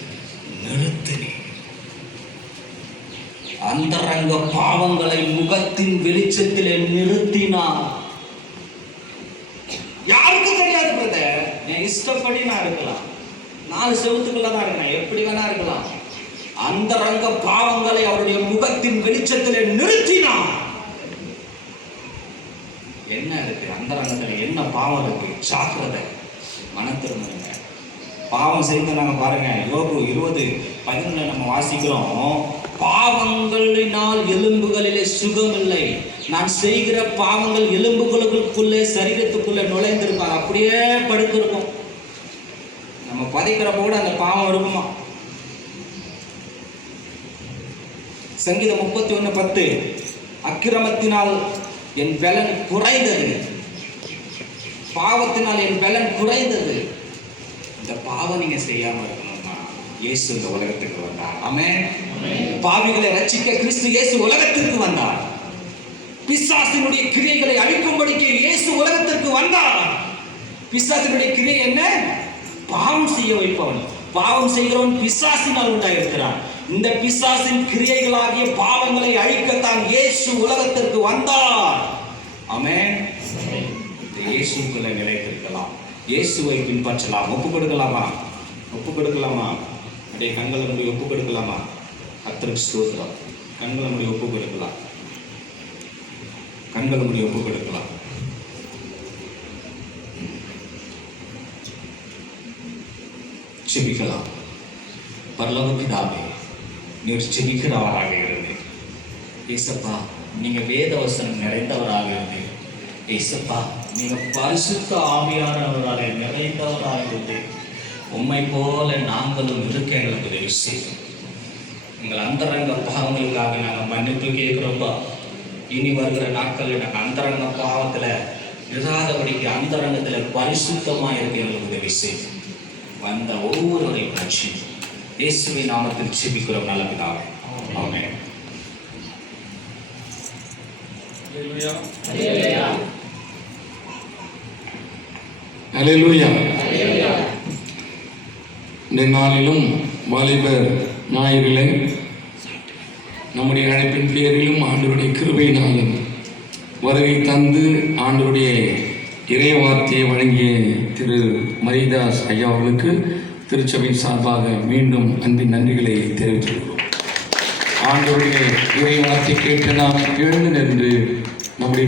நிறுத்தினீர். அந்தரங்க பாவங்களை முகத்தின் வெளிச்சத்திலே நிறுத்தினார். யாருக்கும் தெரியாது பிரதர். என் இஷ்டப்படி நான் இருக்கலாம், 4 செவத்துக்குள்ள தான் இருக்கேன், எப்படி வேணா இருக்கலாம். அந்தரங்க பாவங்களை அவருடைய முகத்தின் வெளிச்சத்திலே நிறுத்தினார். என்ன இருக்கு அந்தரங்கத்தில்? என்ன பாவம் இருக்கு? ஜாக்கிரதை, மனத்திரும்புங்க. பாவம் செய்து நாங்கள் பாருங்க, யோபு 20:11 நம்ம வாசிக்கிறோம். பாவங்களினால் எலும்புகளிலே சுகம் இல்லை. நான் செய்கிற பாவங்கள் எலும்புகளுக்குள்ளே சரீரத்துக்குள்ளே நுழைந்திருப்பார். அப்படியே படுத்திருக்கும். நம்ம பதைக்கிறப்ப கூட அந்த பாவம் இருக்குமா? சங்கீதம் 31:10 அக்கிரமத்தினால் என் பலன் குறைந்தது, பாவத்தினால் என் பலன் குறைந்தது. இந்த பாவம் நீங்க செய்யாம இருக்கணும்னா இயேசு இந்த உலகத்துக்கு வந்தார். ஆமென். பாவிகளை ரட்சிக்க கிறிஸ்து இயேசு உலகத்திற்கு வந்தார். பிசாசினுடைய கிரியைகளை அழிக்கும்படிக்கு இயேசு உலகத்திற்கு வந்தார். பிசாசினுடைய கிரியை என்ன? பாவம் செய்ய வைப்பவன். பாவம் செய்கிறவன் பிசாசினால் உண்டாயிருக்கிறான். இந்த பிசாசின் கிரியைகளாகிய பாவங்களை அழிக்கத்தான் இயேசு உலகத்திற்கு வந்தார். ஆமென். இந்த இயேசுக்குள்ள நிலைத்திருக்கலாம், இயேசுவை பின்பற்றலாம். ஒப்பு கொடுக்கலாமா? ஒப்பு கொடுக்கலாமா? அப்படியே கண்களை மூடி ஒப்பு கொடுக்கலாமா? கர்த்தருக்கு ஸ்தோத்திரம். கண்களை மூடி ஒப்பு கொடுக்கலாம், கண்களை மூடி ஒப்பு கொடுக்கலாம். ஜெபிக்கலாம். பரலோக பிதாவே, நீர் ஜெபிக்கிறவராக இருந்தீர். ஏசப்பா, நீங்க வேத வசனம் நிறைந்தவராக இருந்தீர். ஏசப்பா, நீங்க பரிசுத்த ஆவியானவராக நிறைந்தவராக இருந்தீர். உம்மை போல நாங்களும் இருக்க எங்களுக்கு உதவி செய்யும். எங்கள் அந்தரங்க பாவங்களுக்காக நாங்கள் மன்னிப்பு கேட்கிறோம்பா. இனி வருகிற நாட்களில் நாங்கள் அந்தரங்க பாவத்தில் இராதபடிக்கு அந்தரங்கத்தில் பரிசுத்தமாக இருக்க எங்களுக்கு உதவி செய்யும். வந்த ஒவ்வொருவரையும் பற்றி இயேசுவின் நாமத்தில் ஜெபிக்கிறோம் நல்ல பிதாவே. ஆமென். அல்லேலூயா. இந்த நாளிலும் வாலிபர் ஞாயிறிலே நம்முடைய அழைப்பின் பேரிலும் ஆண்டவருடைய கிருபையினாலும் வருகை தந்து ஆண்டவருடைய இறை வார்த்தையை வழங்கிய திரு மரிதாஸ் ஐயா அவர்களுக்கு திருச்சபையின் சார்பாக மீண்டும் அன்பின் நன்றிகளை தெரிவித்துள்ளோம். ஆண்டவருடைய இறை வார்த்தை கேட்டு நாம் எழுந்து நின்று நம்முடைய